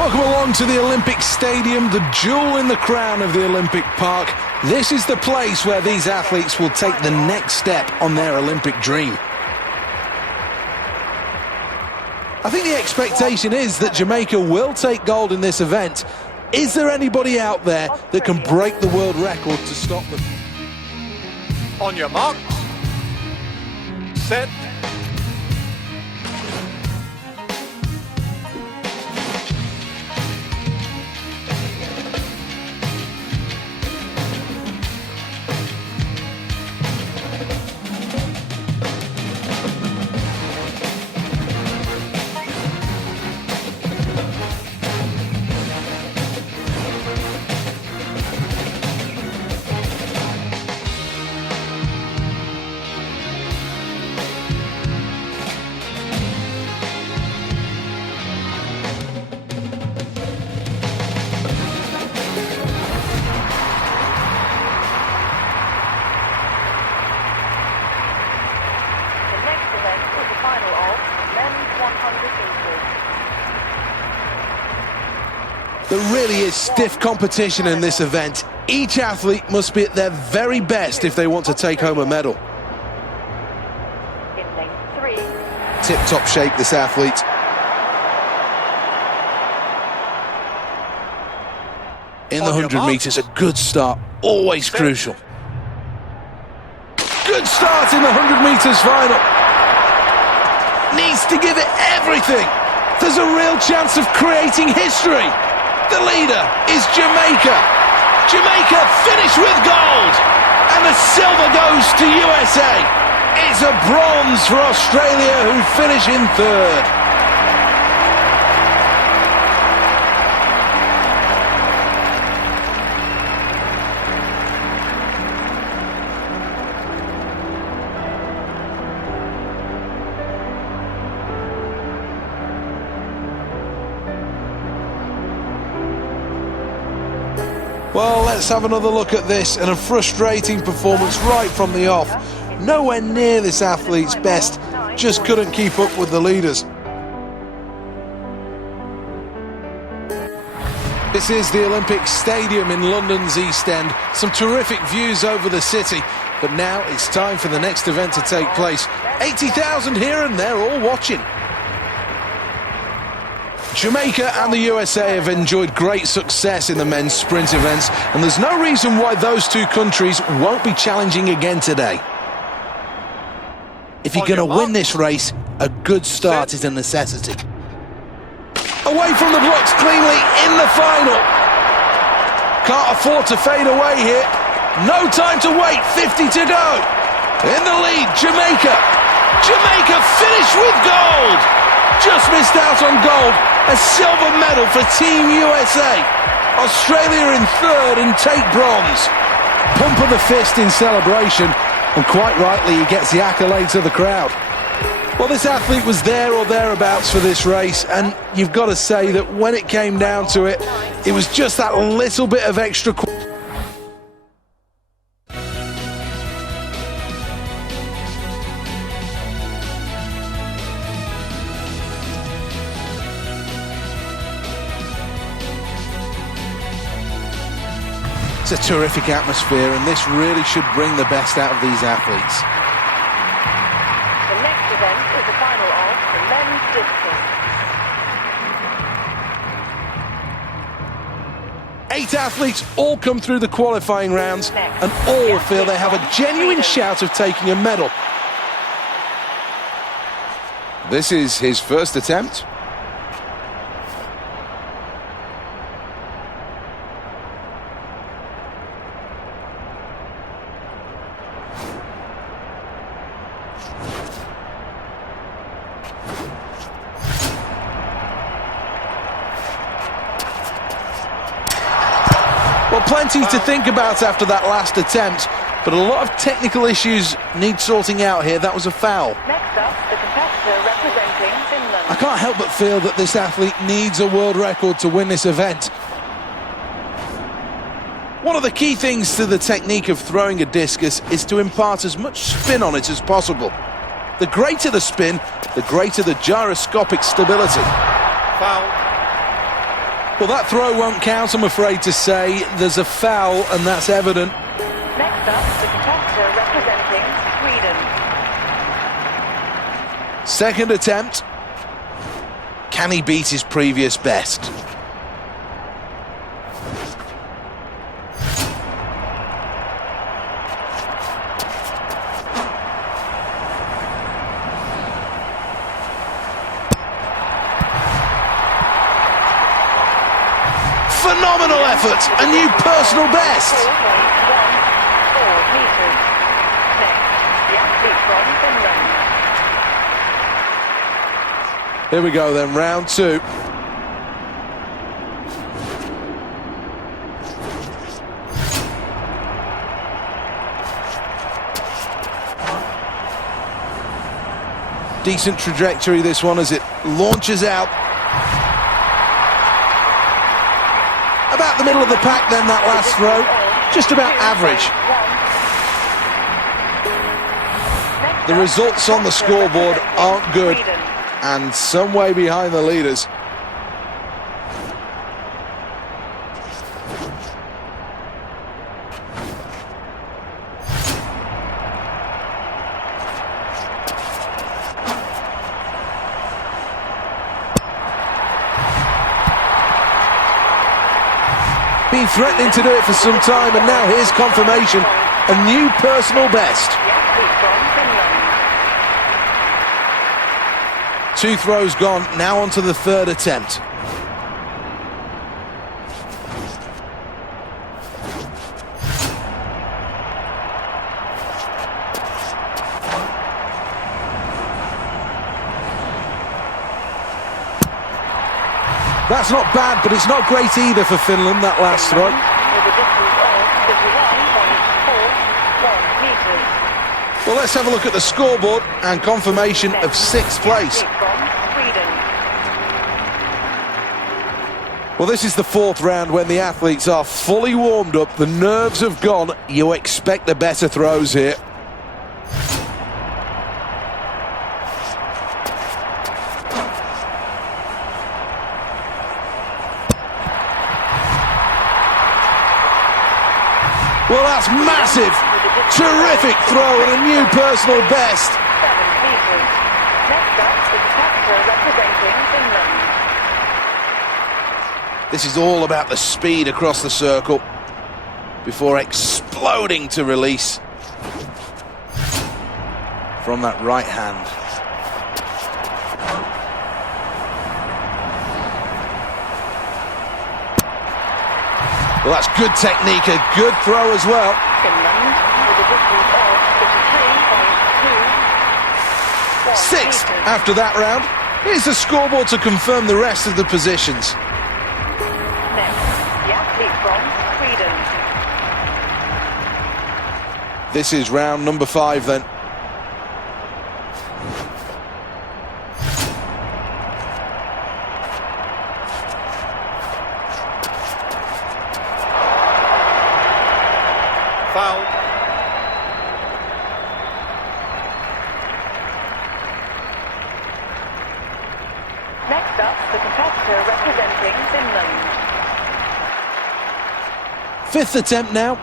Welcome along to the Olympic Stadium, the jewel in the crown of the Olympic Park. This is the place where these athletes will take the next step on their Olympic dream. I think the expectation is that Jamaica will take gold in this event. Is there anybody out there that can break the world record to stop them? On your mark, set. There really is stiff competition in this event. Each athlete must be at their very best if they want to take home a medal. In lane 3. Tip-top shape, this athlete. In the 100 metres, a good start, always crucial. Good start in the 100 metres final. Needs to give it everything. There's a real chance of creating history. The leader is Jamaica. Jamaica finish with gold. And the silver goes to USA. It's a bronze for Australia, who finish in third. Well, let's have another look at this, and a frustrating performance right from the off. Nowhere near this athlete's best, just couldn't keep up with the leaders. This is the Olympic Stadium in London's East End. Some terrific views over the city, but now it's time for the next event to take place. 80,000 here and they're all watching. Jamaica and the USA have enjoyed great success in the men's sprint events, and there's no reason why those two countries won't be challenging again today. If you're going to win this race, a good start is a necessity. Away from the blocks cleanly in the final. Can't afford to fade away here. No time to wait, 50 to go. In the lead, Jamaica. Jamaica finished with gold. Just missed out on gold. A silver medal for Team USA. Australia in third and take bronze. Pump of the fist in celebration, and quite rightly he gets the accolades of the crowd. Well, this athlete was there or thereabouts for this race, and you've got to say that when it came down to it, it was just that little bit of extra. It's a terrific atmosphere, and this really should bring the best out of these athletes. The next event is the final of the men's distance. 8 athletes all come through the qualifying rounds, and all feel they have a genuine shout of taking a medal. This is his first attempt. Well, plenty to think about after that last attempt, but a lot of technical issues need sorting out here. That was a foul. Next up, the competitor representing Finland. I can't help but feel that this athlete needs a world record to win this event. One of the key things to the technique of throwing a discus is to impart as much spin on it as possible. The greater the spin, the greater the gyroscopic stability. Foul. Well, that throw won't count, I'm afraid to say. There's a foul, and that's evident. Next up, the contestant representing Sweden. Second attempt. Can he beat his previous best? Phenomenal effort, a new personal best. 4.14 meters. Next, the athlete from Finland. Here we go then, round two. Decent trajectory this one as it launches out. About the middle of the pack then, that last throw. Just about average. The results on the scoreboard aren't good, and some way behind the leaders. Been threatening to do it for some time, and now here's confirmation. A new personal best. Two throws gone, now onto the third attempt. That's not bad, but it's not great either for Finland, that last throw. Well, let's have a look at the scoreboard and confirmation of sixth place. Well, this is the fourth round when the athletes are fully warmed up, the nerves have gone, you expect the better throws here. Well, that's massive. Terrific throw and a new personal best. 7 meters. Next up, the contestant representing Finland. This is all about the speed across the circle before exploding to release from that right hand. Well, that's good technique, a good throw as well. Finland with a distance of 53.21 Sixth meters. after that round. Here's the scoreboard to confirm the rest of the positions. Next, the athlete from Sweden. This is round number 5 then. Foul. Next up, the competitor representing Finland. Fifth attempt now.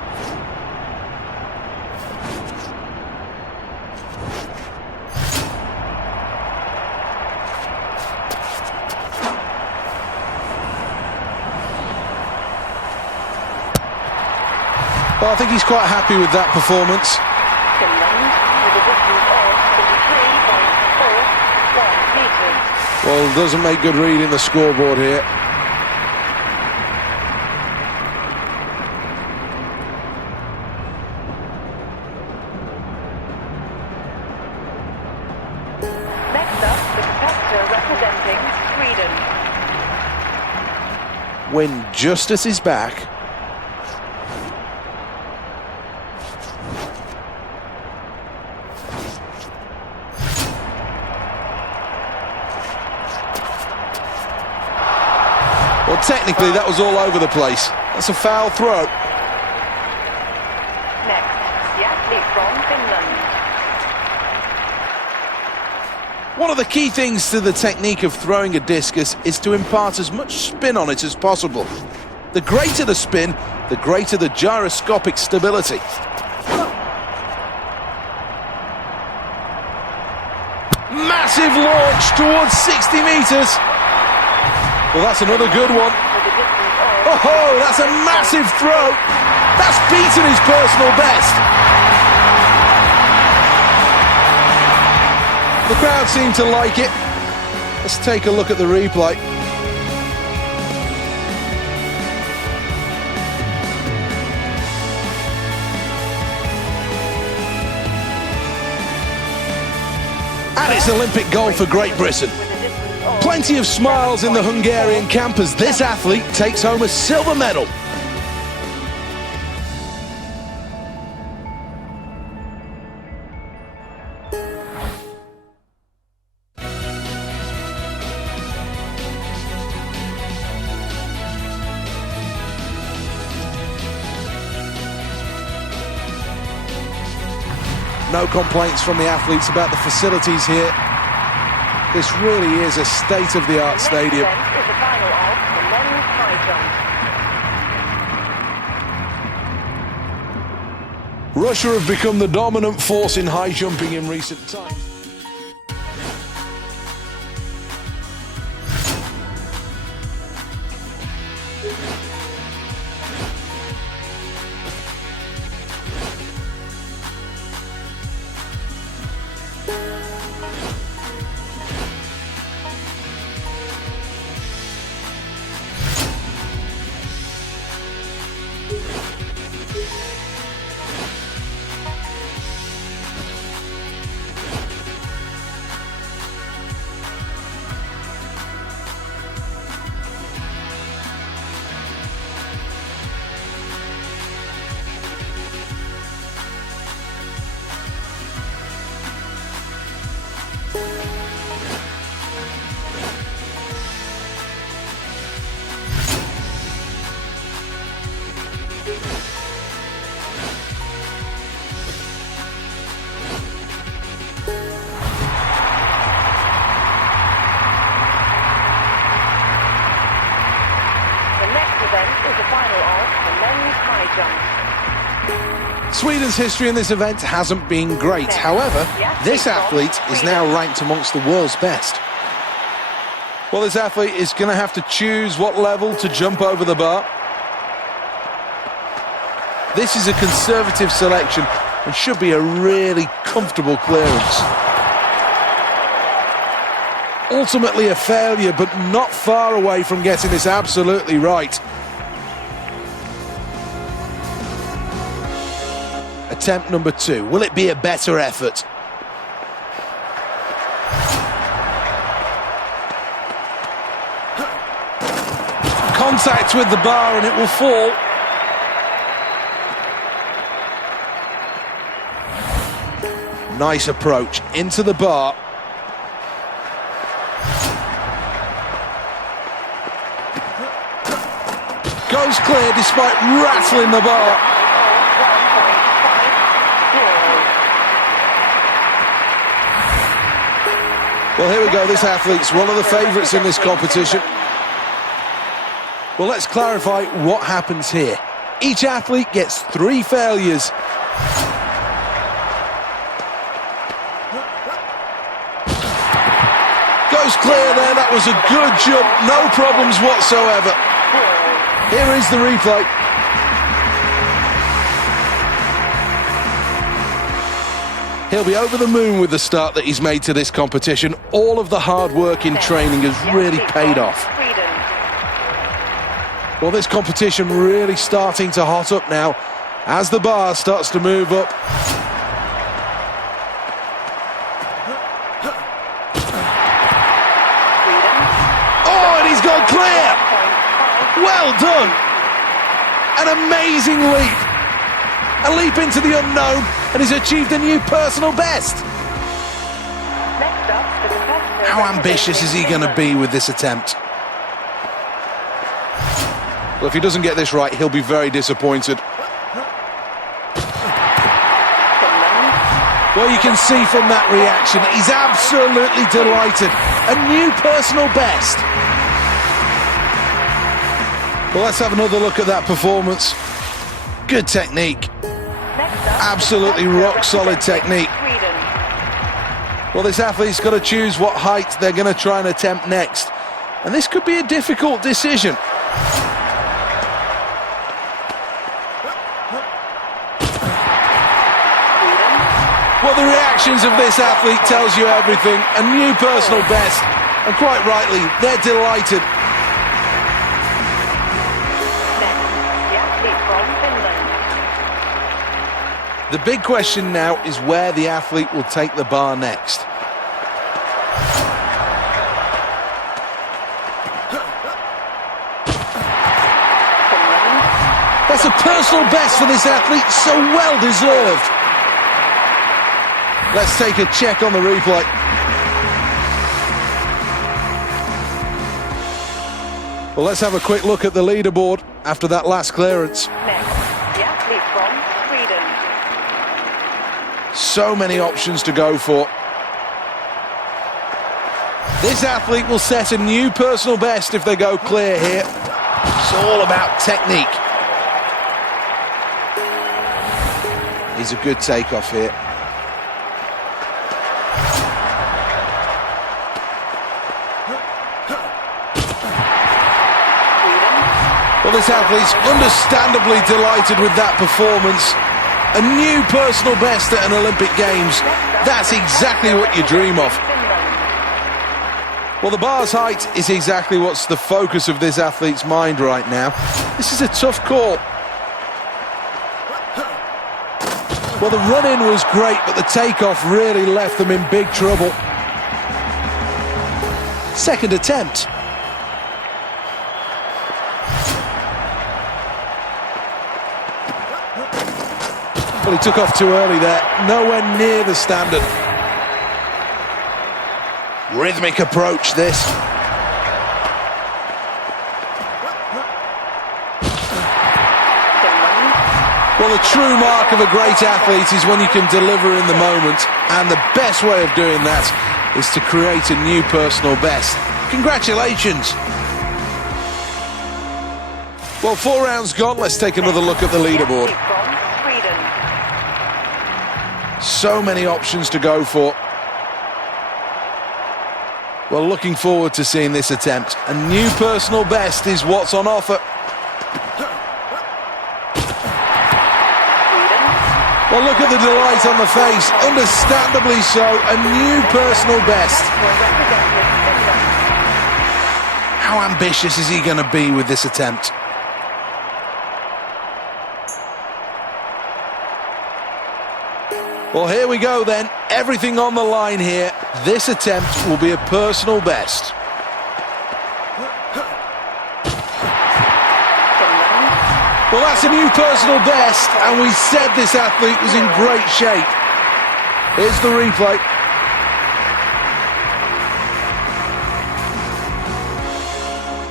Well, I think he's quite happy with that performance. Finland with a distance of 53.41 meters. Well, doesn't make good reading the scoreboard here. Next up, the competitor representing Sweden. When justice is back. Well, technically, that was all over the place. That's a foul throw. Next, the athlete from Finland. One of the key things to the technique of throwing a discus is to impart as much spin on it as possible. The greater the spin, the greater the gyroscopic stability. Massive launch towards 60 meters. Well, that's another good one. Oh, that's a massive throw. That's beaten his personal best. The crowd seem to like it. Let's take a look at the replay. And it's Olympic gold for Great Britain. Plenty of smiles in the Hungarian camp as this athlete takes home a silver medal. No complaints from the athletes about the facilities here. This really is a state-of-the-art stadium. Next event is the final of the men's high jump. Russia have become the dominant force in high jumping in recent times. Sweden's history in this event hasn't been great. However, this athlete is now ranked amongst the world's best. Well, this athlete is going to have to choose what level to jump over the bar. This is a conservative selection and should be a really comfortable clearance. Ultimately a failure, but not far away from getting this absolutely right. Attempt number 2. Will it be a better effort? Contact with the bar and it will fall. Nice approach into the bar. Goes clear despite rattling the bar. Well, here we go. This athlete's one of the favourites in this competition. Well, let's clarify what happens here. Each athlete gets 3 failures. Goes clear there. That was a good jump. No problems whatsoever. Here is the replay. He'll be over the moon with the start that he's made to this competition. All of the hard work in training has really paid off. Well, this competition really starting to hot up now as the bar starts to move up. Oh, and he's gone clear! Well done! An amazing leap! A leap into the unknown, and he's achieved a new personal best. How ambitious is he going to be with this attempt? Well, if he doesn't get this right, he'll be very disappointed. Well, you can see from that reaction, he's absolutely delighted. A new personal best. Well, let's have another look at that performance. Good technique. Absolutely rock solid technique. Well, this athlete's got to choose what height they're going to try and attempt next. And this could be a difficult decision. Well, the reactions of this athlete tells you everything. A new personal best. And quite rightly, they're delighted. The big question now is where the athlete will take the bar next. That's a personal best for this athlete, so well deserved. Let's take a check on the replay. Well, let's have a quick look at the leaderboard after that last clearance. Next, the athlete from Sweden. So many options to go for. This athlete will set a new personal best if they go clear here. It's all about technique. He's a good takeoff here. Well, this athlete's understandably delighted with that performance. A new personal best at an Olympic Games. That's exactly what you dream of. Well, the bar's height is exactly what's the focus of this athlete's mind right now. This is a tough call. Well, the run-in was great, but the takeoff really left them in big trouble. Second attempt. Well, he took off too early there. Nowhere near the standard. Rhythmic approach, this. Well, the true mark of a great athlete is when you can deliver in the moment, and the best way of doing that is to create a new personal best. Congratulations. Well, 4 rounds gone. Let's take another look at the leaderboard. So many options to go for. Well, looking forward to seeing this attempt. A new personal best is what's on offer. Well, look at the delight on the face. Understandably so, a new personal best. How ambitious is he going to be with this attempt? Well, here we go then. Everything on the line here. This attempt will be a personal best. Well, that's a new personal best, and we said this athlete was in great shape. Here's the replay.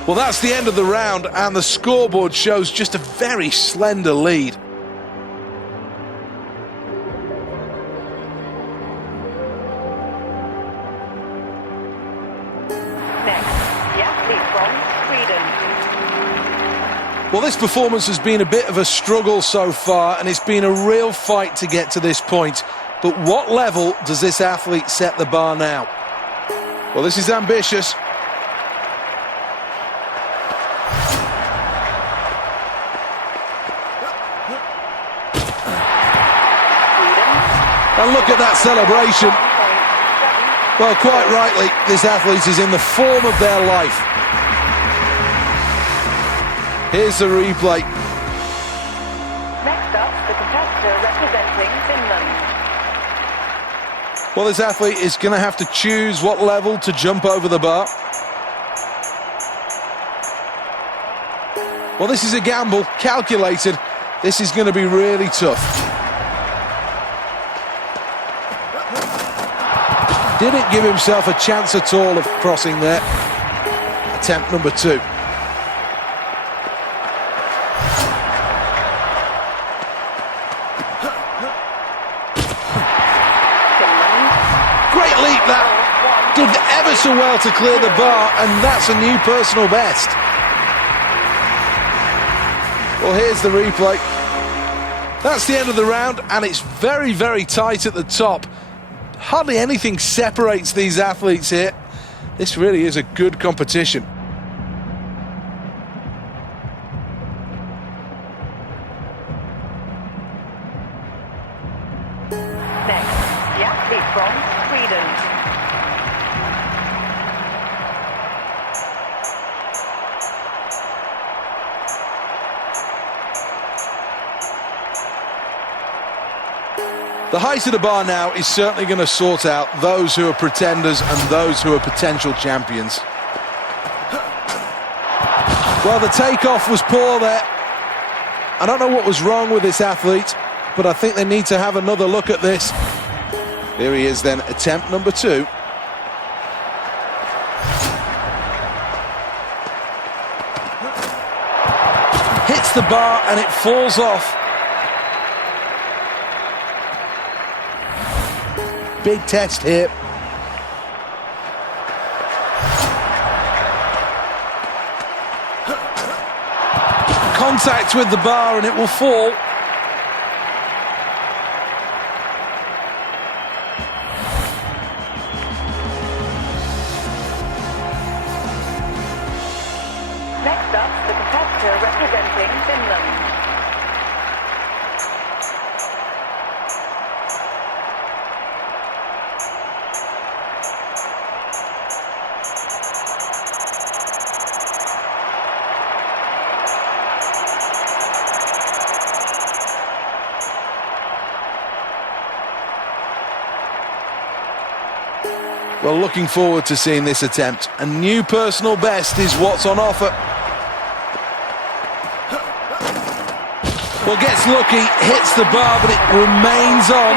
Well, that's the end of the round, and the scoreboard shows just a very slender lead. Well, this performance has been a bit of a struggle so far, and it's been a real fight to get to this point. But what level does this athlete set the bar now? Well, this is ambitious. And look at that celebration. Well, quite rightly, this athlete is in the form of their life. Here's the replay. Next up, the competitor representing Finland. Well, this athlete is going to have to choose what level to jump over the bar. Well, this is a gamble, calculated. This is going to be really tough. Didn't give himself a chance at all of crossing there. Attempt number 2. ever so well to clear the bar, and that's a new personal best. Well, here's the replay. That's the end of the round, and it's very, very tight at the top. Hardly anything separates these athletes here. This really is a good competition. Next, the athlete from Sweden. The height of the bar now is certainly going to sort out those who are pretenders and those who are potential champions. Well, the takeoff was poor there. I don't know what was wrong with this athlete, but I think they need to have another look at this. Here he is then, attempt number 2. Hits the bar and it falls off. Big test here. Contact with the bar and it will fall. Next up, the competitor representing Finland. Well, looking forward to seeing this attempt. A new personal best is what's on offer. Well, gets lucky, hits the bar, but it remains on.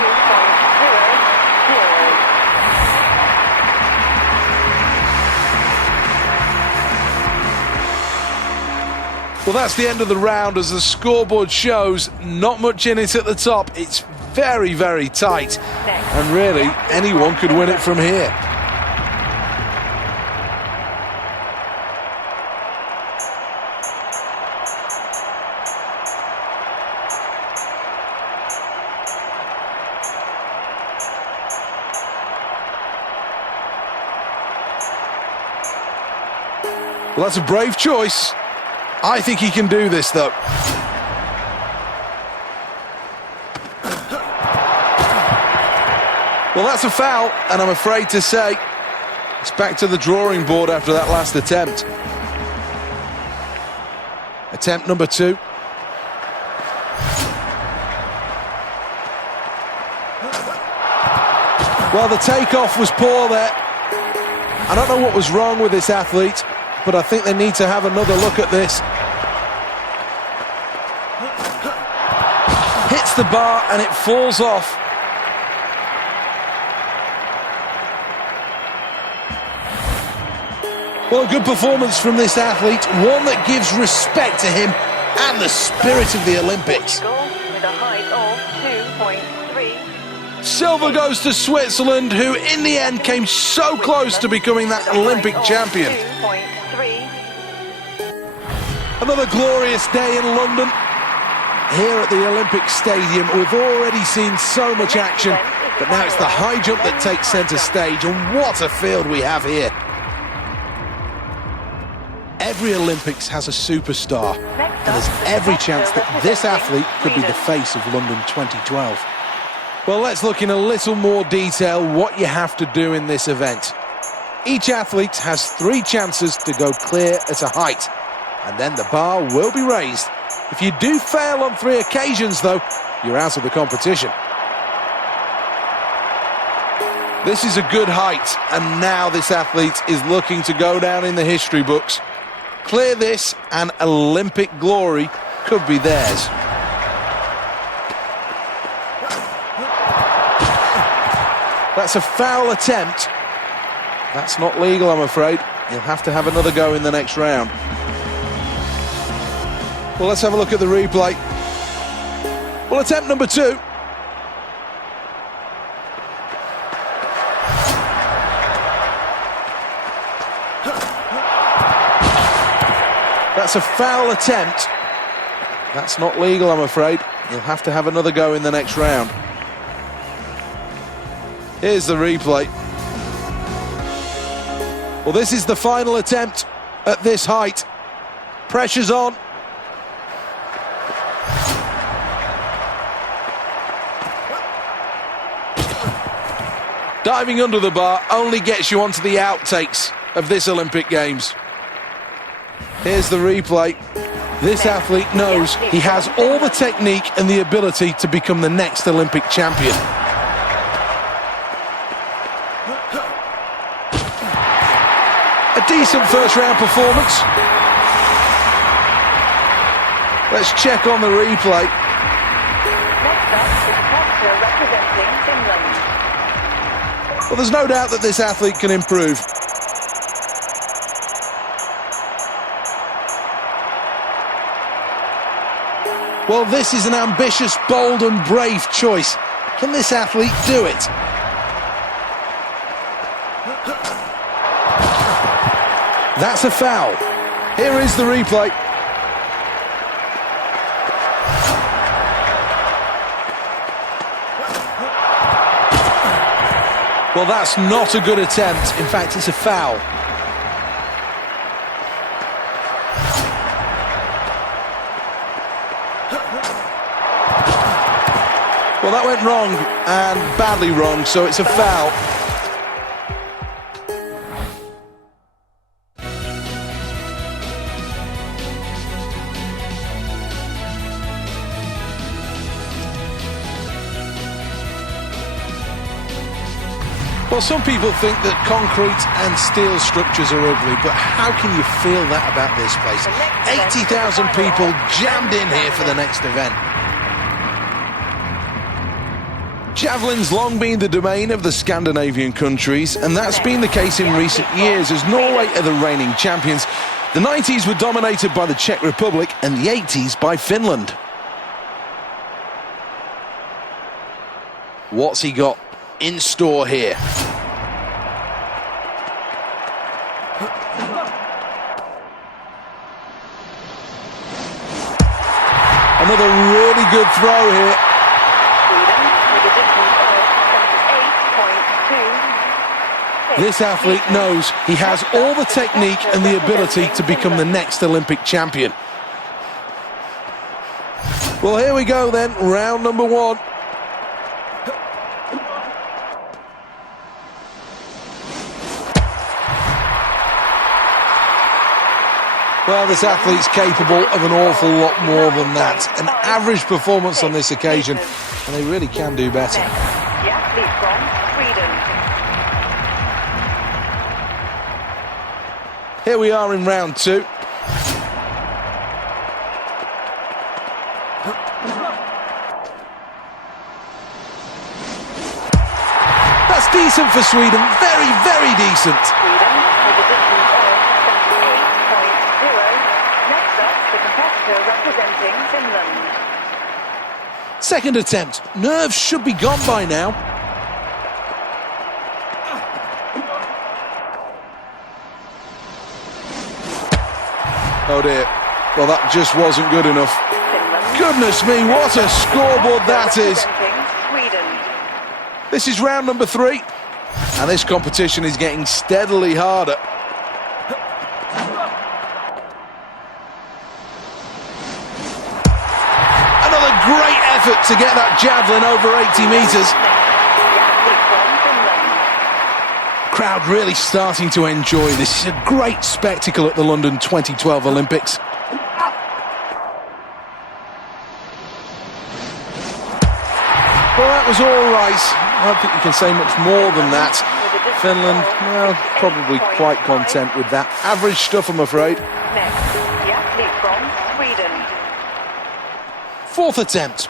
Well, that's the end of the round. As the scoreboard shows, not much in it at the top. It's very, very tight. And really, anyone could win it from here. Well, that's a brave choice. I think he can do this, though. Well, that's a foul, and I'm afraid to say it's back to the drawing board after that last attempt. Attempt number 2. Well, the takeoff was poor there. I don't know what was wrong with this athlete, but I think they need to have another look at this. Hits the bar and it falls off. Well, a good performance from this athlete, one that gives respect to him and the spirit of the Olympics. With a height of 2.3. Silver goes to Switzerland, who in the end came so close to becoming that Olympic champion. 2.3. Another glorious day in London. Here at the Olympic Stadium, we've already seen so much action, but now it's the high jump that takes centre stage, and what a field we have here. Every Olympics has a superstar, and there's every chance that this athlete could be the face of London 2012. Well, let's look in a little more detail what you have to do in this event. Each athlete has 3 chances to go clear at a height, and then the bar will be raised. If you do fail on 3 occasions, though, you're out of the competition. This is a good height, and now this athlete is looking to go down in the history books. Clear this, and Olympic glory could be theirs. That's a foul attempt. That's not legal, I'm afraid. He'll have to have another go in the next round. Well, let's have a look at the replay. Well, attempt number 2. That's a foul attempt. That's not legal, I'm afraid. He'll have to have another go in the next round. Here's the replay. Well, this is the final attempt at this height. Pressure's on. Diving under the bar only gets you onto the outtakes of this Olympic Games. Here's the replay. This athlete knows he has all the technique and the ability to become the next Olympic champion. A decent first round performance. Let's check on the replay. Next up is a competitor representing Finland. Well, there's no doubt that this athlete can improve. Well, this is an ambitious, bold and brave choice. Can this athlete do it? That's a foul. Here is the replay. Well, that's not a good attempt. In fact, it's a foul. Well, that went wrong, and badly wrong, so it's a foul. Well, some people think that concrete and steel structures are ugly, but how can you feel that about this place? 80,000 people jammed in here for the next event. Javelin's long been the domain of the Scandinavian countries, and that's been the case in recent years, as Norway are the reigning champions. The 90s were dominated by the Czech Republic, and the 80s by Finland. What's he got in store here? Another really good throw here. This athlete knows he has all the technique and the ability to become the next Olympic champion. Well, here we go then, round number one. Well, this athlete's capable of an awful lot more than that. An average performance on this occasion, and they really can do better. The athlete from Sweden. Here we are in round two. That's decent for Sweden. Very, very decent. Sweden with a distance of 78.0. Next up, the competitor representing Finland. Second attempt. Nerves should be gone by now. Oh dear. Well, that just wasn't good enough. Goodness me, what a scoreboard that is. This is round number three, and this competition is getting steadily harder. Another great effort to get that javelin over 80 metres. Crowd really starting to enjoy this. It's a great spectacle at the London 2012 Olympics. Well, that was all right. I don't think you can say much more than that. Finland, well, probably quite content with that. Average stuff, I'm afraid. Next, the athlete from Sweden. Fourth attempt.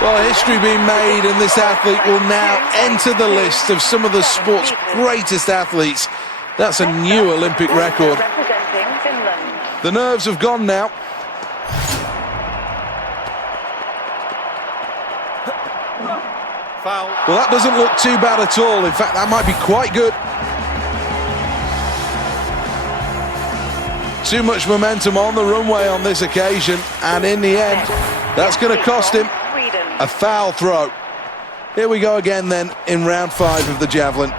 Well, history being made, and this athlete will now enter the list of some of the sport's greatest athletes. That's a new Olympic record. Representing Finland. The nerves have gone now. Foul. Well, that doesn't look too bad at all. In fact, that might be quite good. Too much momentum on the runway on this occasion, and in the end, that's going to cost him a foul throw. Here we go again then in round 5 of the javelin.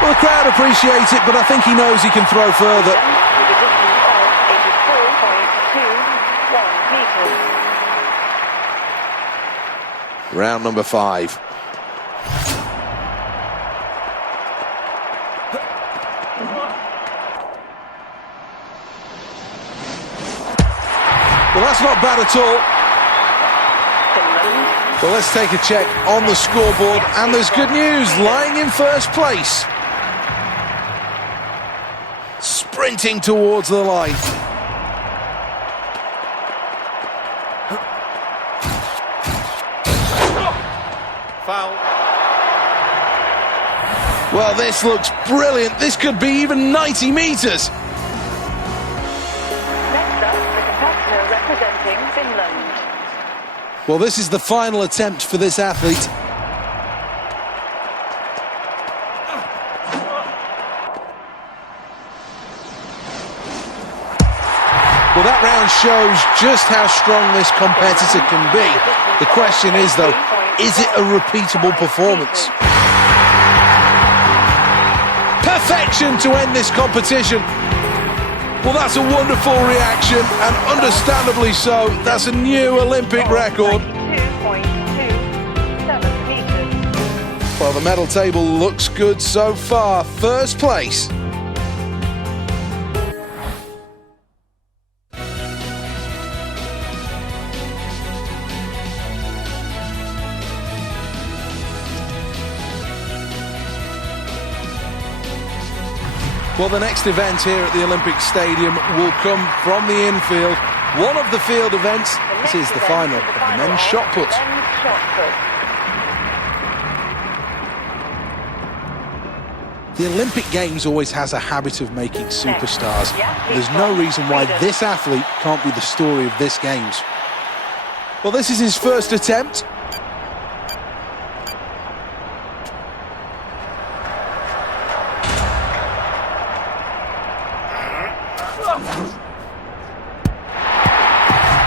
Well, the crowd appreciates it, but I think he knows he can throw further. With a distance of 84.21 meters. Round number 5. Well, that's not bad at all. Well, let's take a check on the scoreboard, and there's good news. Lying in first place, sprinting towards the line. Foul. Well, this looks brilliant. This could be even 90 meters. Next up, the competitor representing Finland. Well, this is the final attempt for this athlete. Well, that round shows just how strong this competitor can be. The question is, though, is it a repeatable performance? Perfection to end this competition. Well, that's a wonderful reaction, and understandably so. That's a new Olympic record. 92.27 meters. Well, the medal table looks good so far. First place. Well, the next event here at the Olympic Stadium will come from the infield. One of the field events. This is the final of the men's shot put. The Olympic Games always has a habit of making superstars. There's no reason why this athlete can't be the story of this Games. Well, this is his first attempt.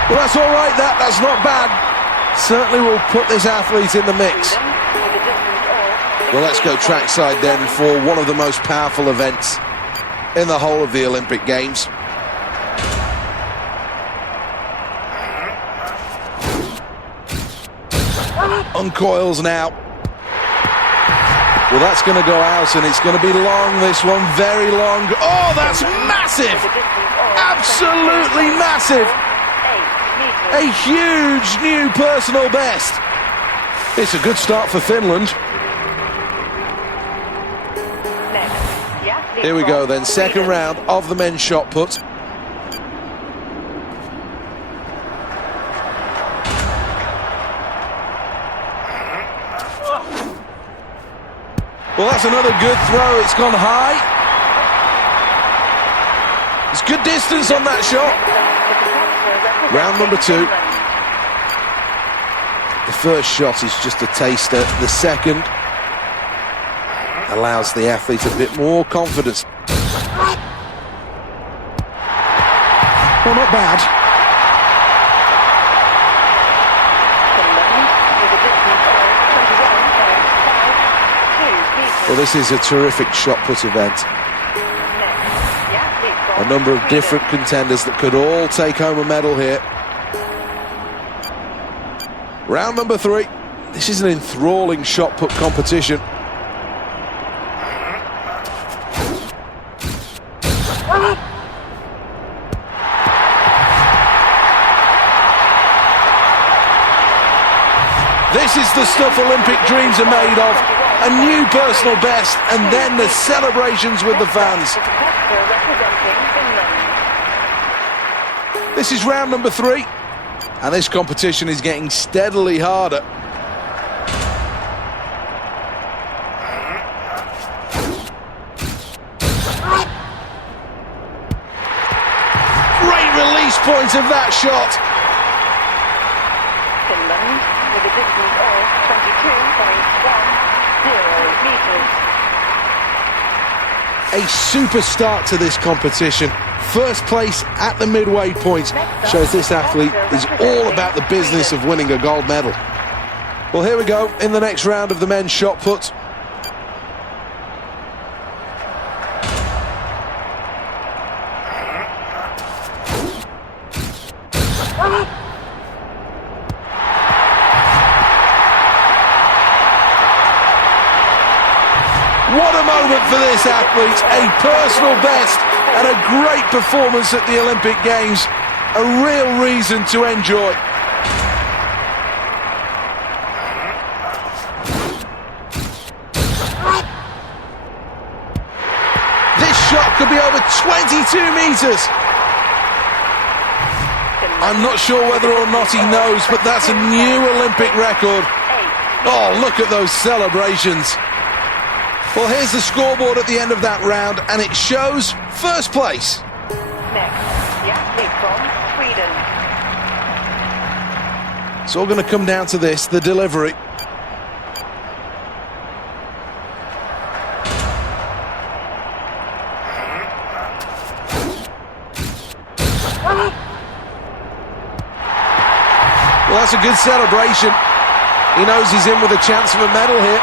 Well, that's all right, that's not bad. Certainly will put this athlete in the mix. Well, let's go trackside then for one of the most powerful events in the whole of the Olympic Games. Uncoils now. Well, that's going to go out, and it's going to be long, this one, very long. Oh, that's massive! Absolutely massive! A huge new personal best. It's a good start for Finland. Here we go then, second round of the men's shot put. Well, that's another good throw. It's gone high. It's good distance on that shot. Round number 2. The first shot is just a taster. The second allows the athlete a bit more confidence. Well, not bad. Well, this is a terrific shot put event. A number of different contenders that could all take home a medal here. Round number 3. This is an enthralling shot put competition. This is the stuff Olympic dreams are made of. A new personal best, and then the celebrations with the fans. This is round number 3, and this competition is getting steadily harder. release point of that shot. Finland with a distance of 22.10 meters. A super start to this competition. First place at the midway point shows this athlete is all about the business of winning a gold medal. Well, here we go in the next round of the men's shot put. What a moment for this athlete, a personal best and a great performance at the Olympic Games, a real reason to enjoy. This shot could be over 22 meters. I'm not sure whether or not he knows, but that's a new Olympic record. Oh, look at those celebrations. Well, here's the scoreboard at the end of that round, and it shows first place. Next, the athlete from Sweden. It's all going to come down to this, the delivery. Well, that's a good celebration. He knows he's in with a chance of a medal here.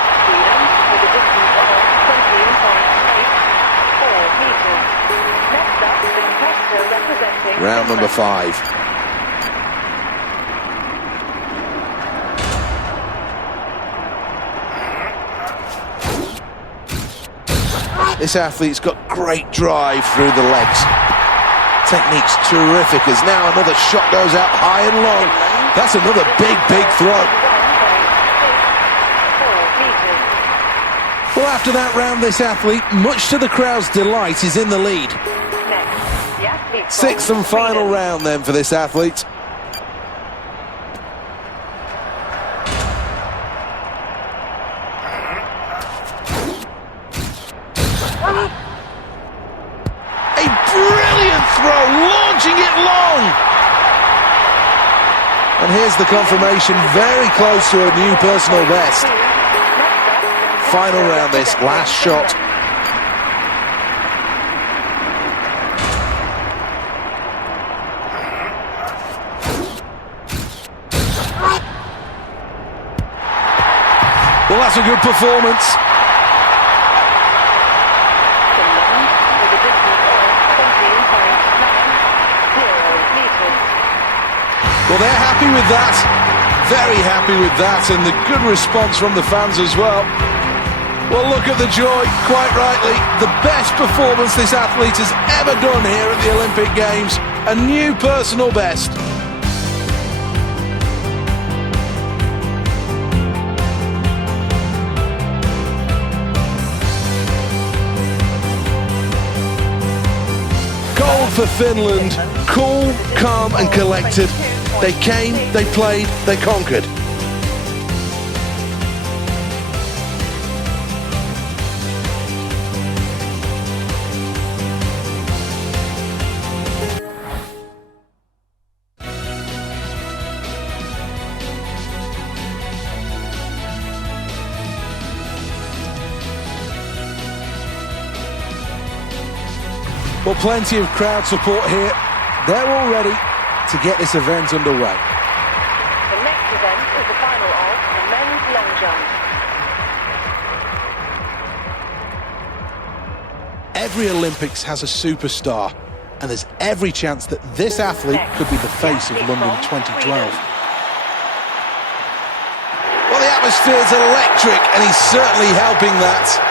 Round number 5. This athlete's got great drive through the legs. Technique's terrific as now another shot goes out high and long. That's another big throw. Well, after that round, this athlete, much to the crowd's delight, is in the lead. Sixth and final round then for this athlete. A brilliant throw, launching it long. And here's the confirmation, very close to a new personal best. Final round this, last shot. Well, that's a good performance. Well, they're happy with that. Very happy with that, and the good response from the fans as well. Well, look at the joy, quite rightly. The best performance this athlete has ever done here at the Olympic Games. A new personal best. Gold for Finland, cool, calm and collected. They came, they played, they conquered. Well, plenty of crowd support here. They're all ready to get this event underway. The next event is the final of the men's long jump. Every Olympics has a superstar, and there's every chance that this athlete could be the face of London 2012. Well, the atmosphere's electric, and he's certainly helping that.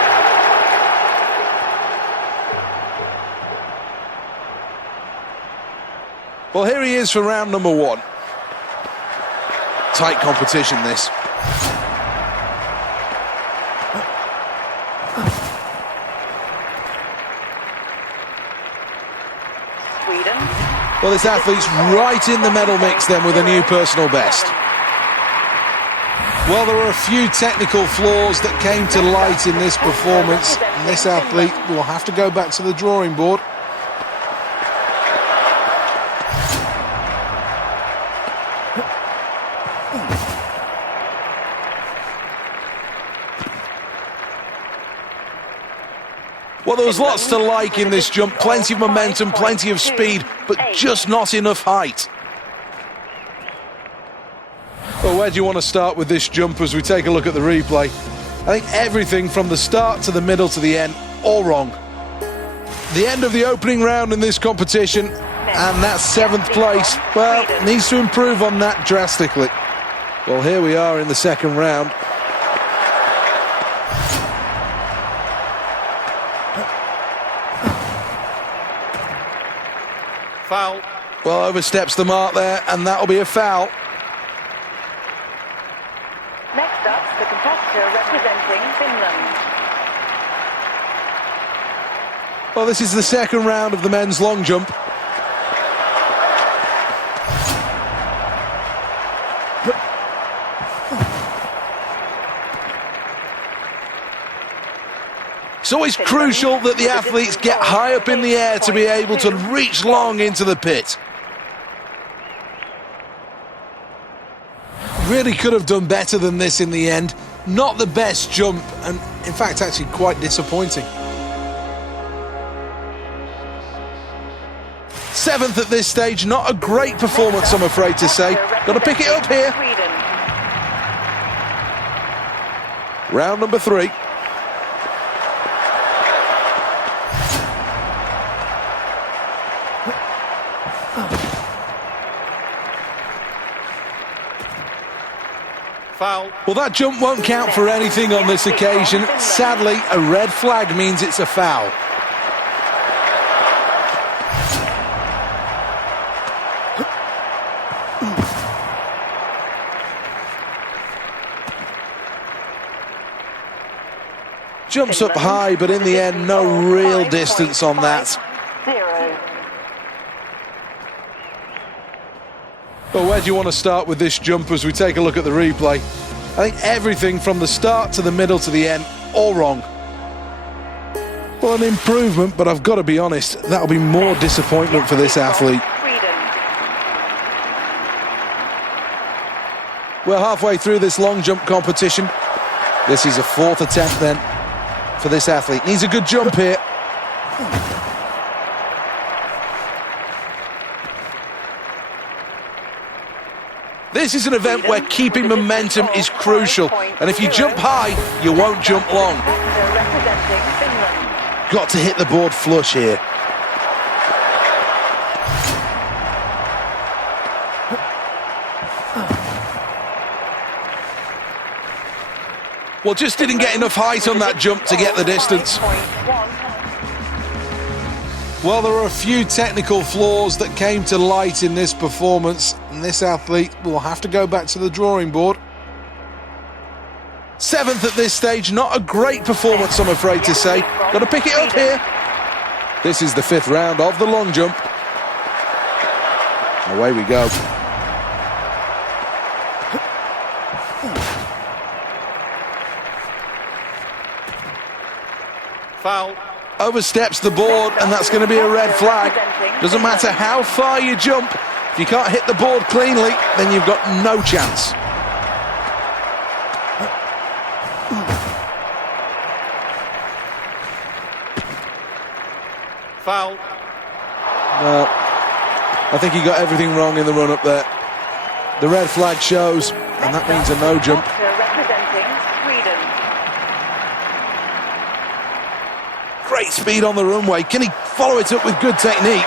Well, here he is for round number 1. Tight competition, this. Sweden. Well, this athlete's right in the medal mix then with a new personal best. Well, there were a few technical flaws that came to light in this performance, and this athlete will have to go back to the drawing board. Well, there was lots to like in this jump. Plenty of momentum, plenty of speed, but just not enough height. Well, where do you want to start with this jump as we take a look at the replay? I think everything from the start to the middle to the end, all wrong. The end of the opening round in this competition, and that's 7th place. Well, needs to improve on that drastically. Well, here we are in the second round. Foul. Well, oversteps the mark there, and that'll be a foul. Next up, the competitor representing Finland. Well, this is the second round of the men's long jump. It's always crucial that the athletes get high up in the air to be able to reach long into the pit. Really could have done better than this in the end. Not the best jump, and in fact actually quite disappointing. 7th at this stage, not a great performance, I'm afraid to say. Got to pick it up here. Round number 3. Foul. Well, that jump won't count for anything on this occasion. Sadly, a red flag means it's a foul. Jumps up high, but in the end, no real distance on that. Well, where do you want to start with this jump as we take a look at the replay? I think everything from the start to the middle to the end, all wrong. Well, an improvement, but I've got to be honest, that'll be more disappointment for this athlete. We're halfway through this long jump competition. This is a 4th attempt then for this athlete. Needs a good jump here. This is an event where keeping momentum is crucial, and if you jump high, you won't jump long. Got to hit the board flush here. Well, just didn't get enough height on that jump to get the distance. Well, there are a few technical flaws that came to light in this performance, and this athlete will have to go back to the drawing board. 7th at this stage, not a great performance, I'm afraid to say. Got to pick it up here. This is the 5th round of the long jump. Away we go. Foul. Oversteps the board, and that's going to be a red flag. Doesn't matter how far you jump, if you can't hit the board cleanly, then you've got no chance. Foul. No, I think he got everything wrong in the run-up there. The red flag shows, and that means a no jump. Great speed on the runway. Can he follow it up with good technique?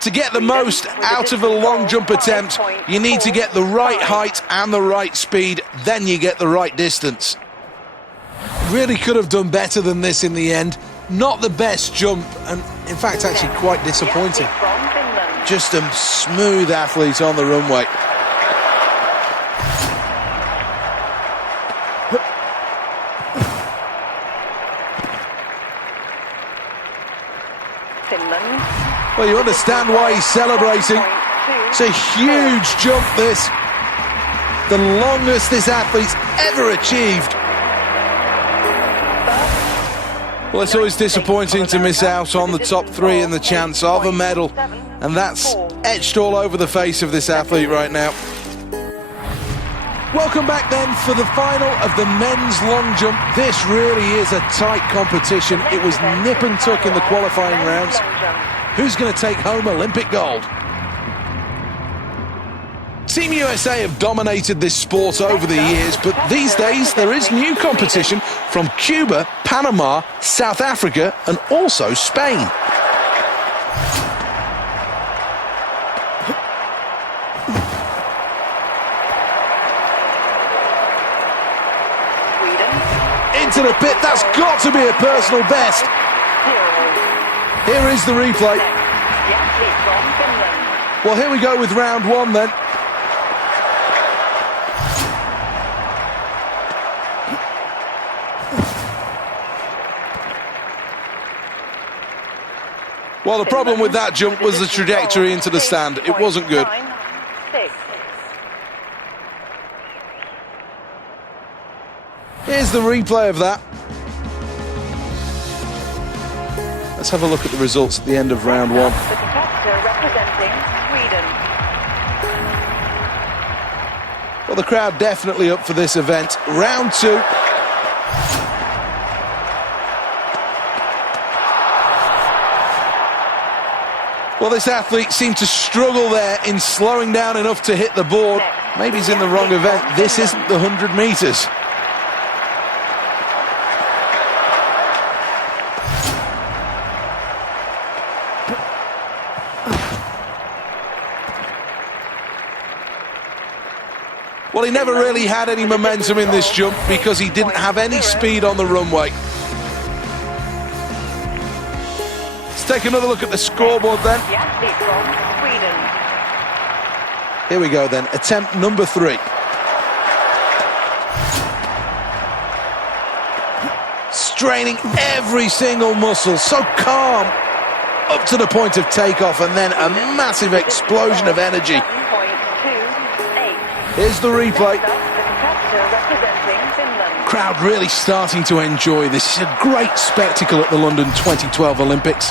To get the most out of a long jump attempt, you need to get the right height and the right speed, then you get the right distance. Really could have done better than this in the end. Not the best jump, and in fact actually quite disappointing. Just a smooth athlete on the runway. Well, you understand why he's celebrating. It's a huge jump, this. The longest this athlete's ever achieved. Well, it's always disappointing to miss out on the top three and the chance of a medal, and that's etched all over the face of this athlete right now. Welcome back then for the final of the men's long jump. This really is a tight competition. It was nip and tuck in the qualifying rounds. Who's going to take home Olympic gold? Team USA have dominated this sport over the years, but these days there is new competition from Cuba, Panama, South Africa, and also Spain. Into the pit, that's got to be a personal best. Here is the replay. Well, here we go with round one then. Well, the problem with that jump was the trajectory into the stand. It wasn't good. Here's the replay of that. Let's have a look at the results at the end of round one. The competitor representing Sweden. Well, the crowd definitely up for this event. Round two. Well, this athlete seemed to struggle there in slowing down enough to hit the board. Maybe he's in the wrong event. This isn't the 100 meters. Well, he never really had any momentum in this jump because he didn't have any speed on the runway. Let's take another look at the scoreboard then. Here we go then, attempt number 3. Straining every single muscle, so calm, up to the point of takeoff, and then a massive explosion of energy. Here's the replay. Crowd really starting to enjoy this. It's a great spectacle at the London 2012 Olympics.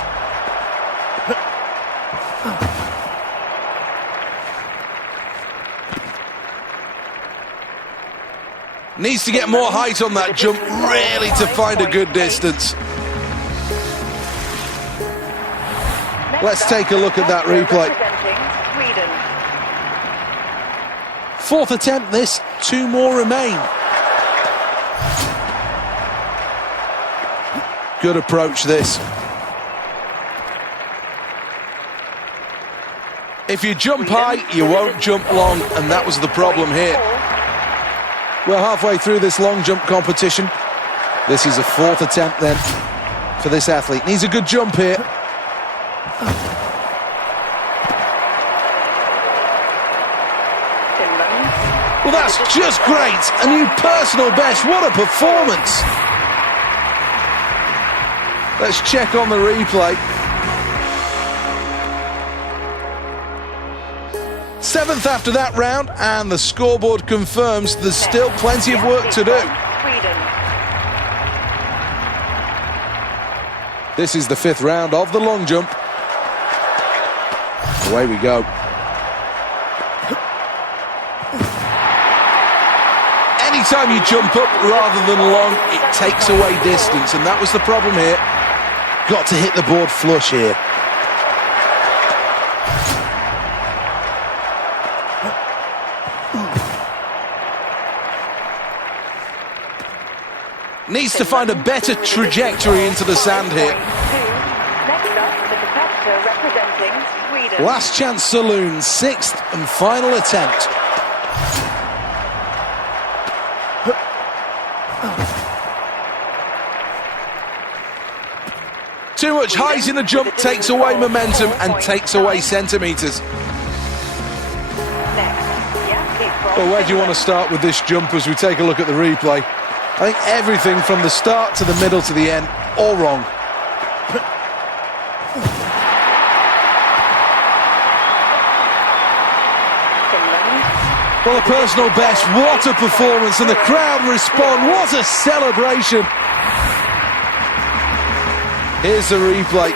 Needs to get more height on that jump, really, to find a good distance. Let's take a look at that replay. 4th attempt this, 2 more remain. Good approach this. If you jump high, you won't jump long, and that was the problem here. We're halfway through this long jump competition. This is a 4th attempt then for this athlete. Needs a good jump here. Well, that's just great. A new personal best. What a performance. Let's check on the replay. 7th after that round, and the scoreboard confirms there's still plenty of work to do. This is the 5th round of the long jump. Away we go. Anytime you jump up rather than long, it takes away distance, and that was the problem here. Got to hit the board flush here. Needs to find a better trajectory into the sand here. Last chance saloon, 6th and final attempt. Too much height in the jump takes away momentum and takes away centimetres. Well, where do you want to start with this jump as we take a look at the replay? I think everything from the start to the middle to the end, all wrong. Well, a personal best, what a performance, and the crowd respond, what a celebration. Here's the replay.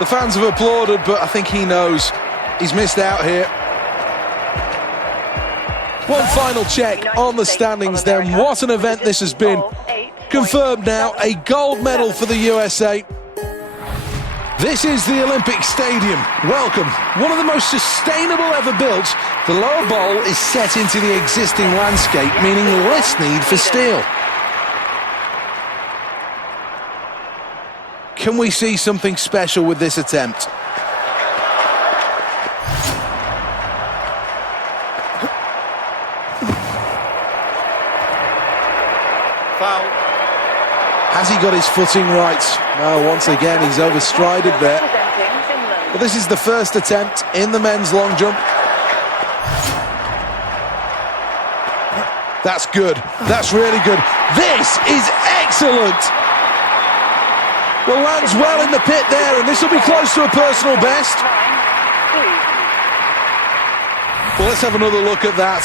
The fans have applauded, but I think he knows he's missed out here. One final check on the standings then. What an event this has been. Confirmed now, a gold medal for the USA. This is the Olympic Stadium. Welcome. One of the most sustainable ever built. The lower bowl is set into the existing landscape, meaning less need for steel. Can we see something special with this attempt? Foul. Has he got his footing right? No, once again, he's overstrided there. But this is the first attempt in the men's long jump. That's good. That's really good. This is excellent. Well, lands well in the pit there, and this will be close to a personal best. Well, let's have another look at that.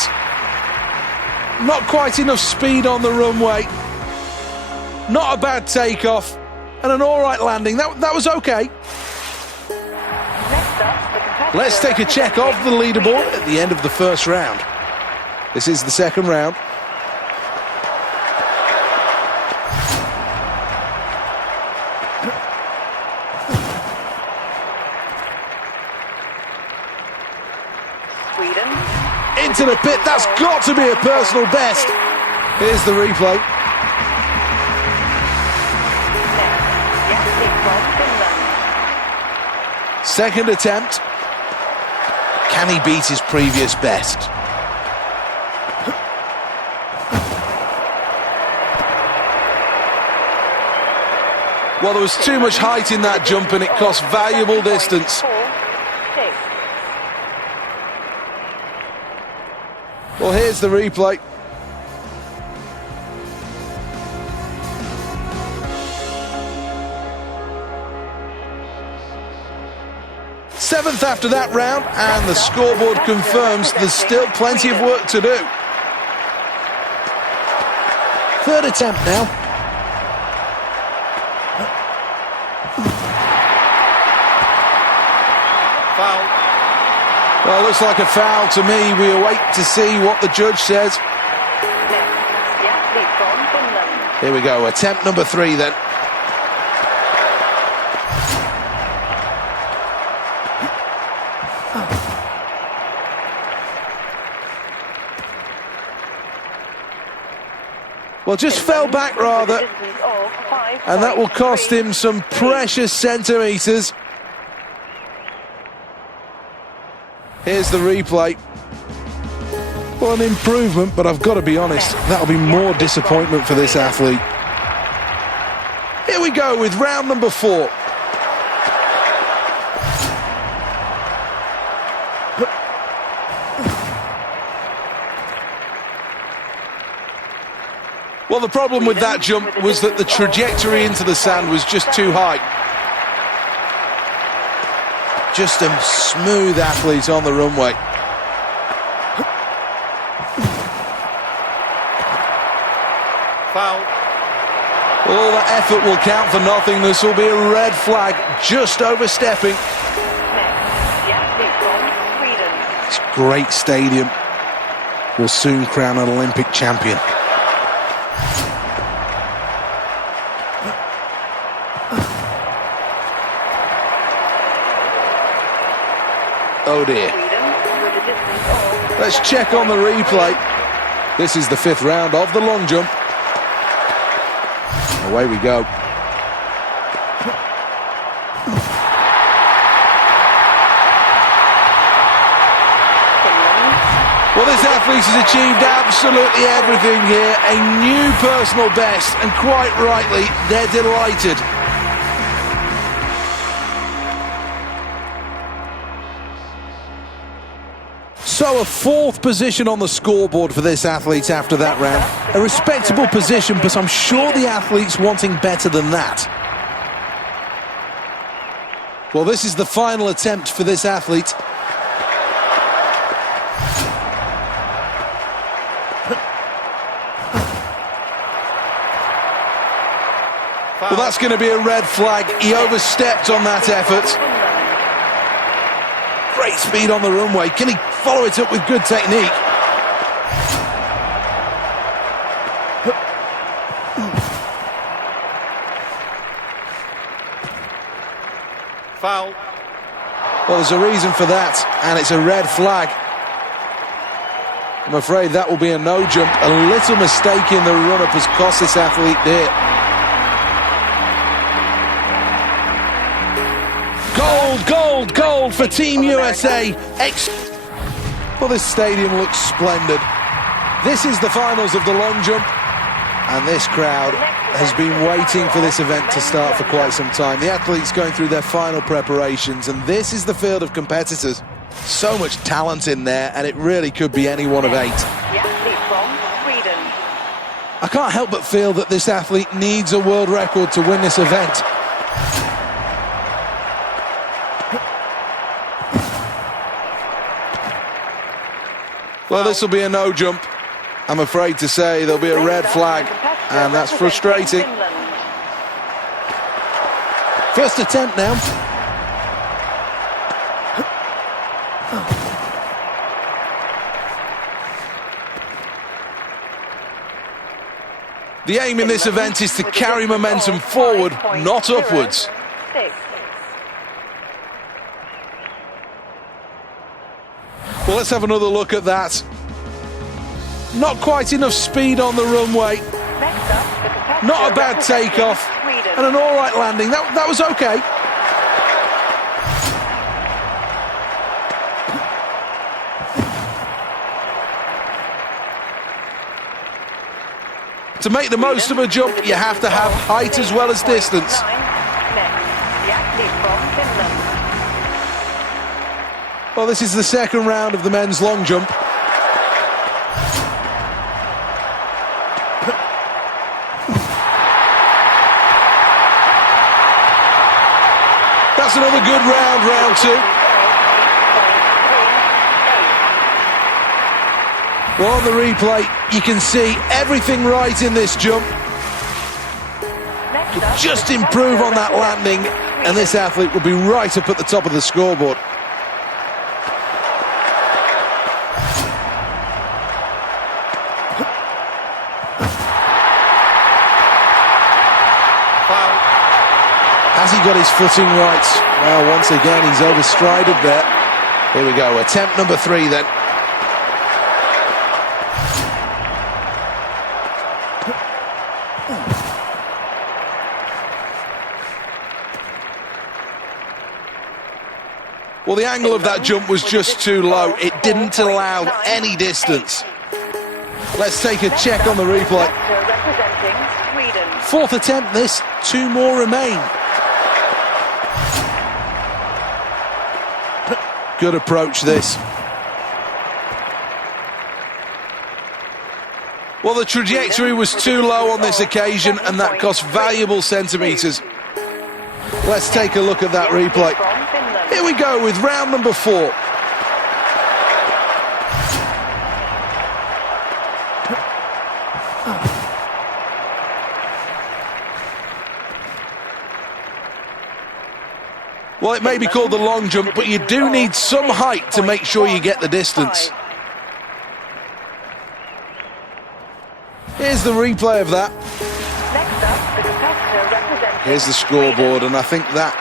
Not quite enough speed on the runway. Not a bad takeoff, and an all right landing. That was okay. Let's take a check of the leaderboard at the end of the first round. This is the second round. Into the pit, that's got to be a personal best. Here's the replay. Second attempt. Can he beat his previous best? Well, there was too much height in that jump and it cost valuable distance. Well, here's the replay. Seventh after that round, and the scoreboard confirms there's still plenty of work to do. Third attempt now. Foul. Well, looks like a foul to me. We await to see what the judge says. Here we go, attempt number 3 then. Well, just fell back rather, and that will cost him some precious centimetres. Here's the replay. Well, an improvement, but I've got to be honest, that'll be more disappointment for this athlete. Here we go with round number 4. Well, the problem with that jump was that the trajectory into the sand was just too high. Just a smooth athlete on the runway. Foul. Well, all that effort will count for nothing. This will be a red flag, just overstepping. This great stadium will soon crown an Olympic champion. Oh dear. Let's check on the replay. This is the 5th round of the long jump. Away we go. Well, this athlete has achieved absolutely everything here. A new personal best, and quite rightly, they're delighted. So a 4th position on the scoreboard for this athlete after that round. A respectable position, but I'm sure the athlete's wanting better than that. Well, this is the final attempt for this athlete. Well, that's going to be a red flag. He overstepped on that effort. Great speed on the runway. Can he follow it up with good technique? Foul. Well, there's a reason for that, and it's a red flag. I'm afraid that will be a no jump. A little mistake in the run-up has cost this athlete there. Gold, gold, gold for Team USA. Well, this stadium looks splendid. This is the finals of the long jump, and this crowd has been waiting for this event to start for quite some time. The athletes going through their final preparations, and this is the field of competitors. So much talent in there, and it really could be any one of 8. The athlete from Sweden. I can't help but feel that this athlete needs a world record to win this event. Well, this will be a no jump. I'm afraid to say there'll be a red flag, and that's frustrating. First attempt now. The aim in this event is to carry momentum forward, not upwards. Well, let's have another look at that. Not quite enough speed on the runway. Not a bad takeoff. And an all right landing. That was okay. To make the most of a jump, you have to have height as well as distance. Well, this is the second round of the men's long jump. That's another good round, round 2. Well, on the replay, you can see everything right in this jump. Just improve on that landing, and this athlete will be right up at the top of the scoreboard. Has he got his footing right? Well, once again, he's overstrided there. Here we go, attempt number 3 then. Well, the angle of that jump was just too low. It didn't allow any distance. Let's take a check on the replay. 4th attempt this, 2 more remain. Good approach this. Well, the trajectory was too low on this occasion, and that cost valuable centimetres. Let's take a look at that replay. Here we go with round number 4. Well, it may be called the long jump, but you do need some height to make sure you get the distance. Here's the replay of that. Here's the scoreboard, and I think that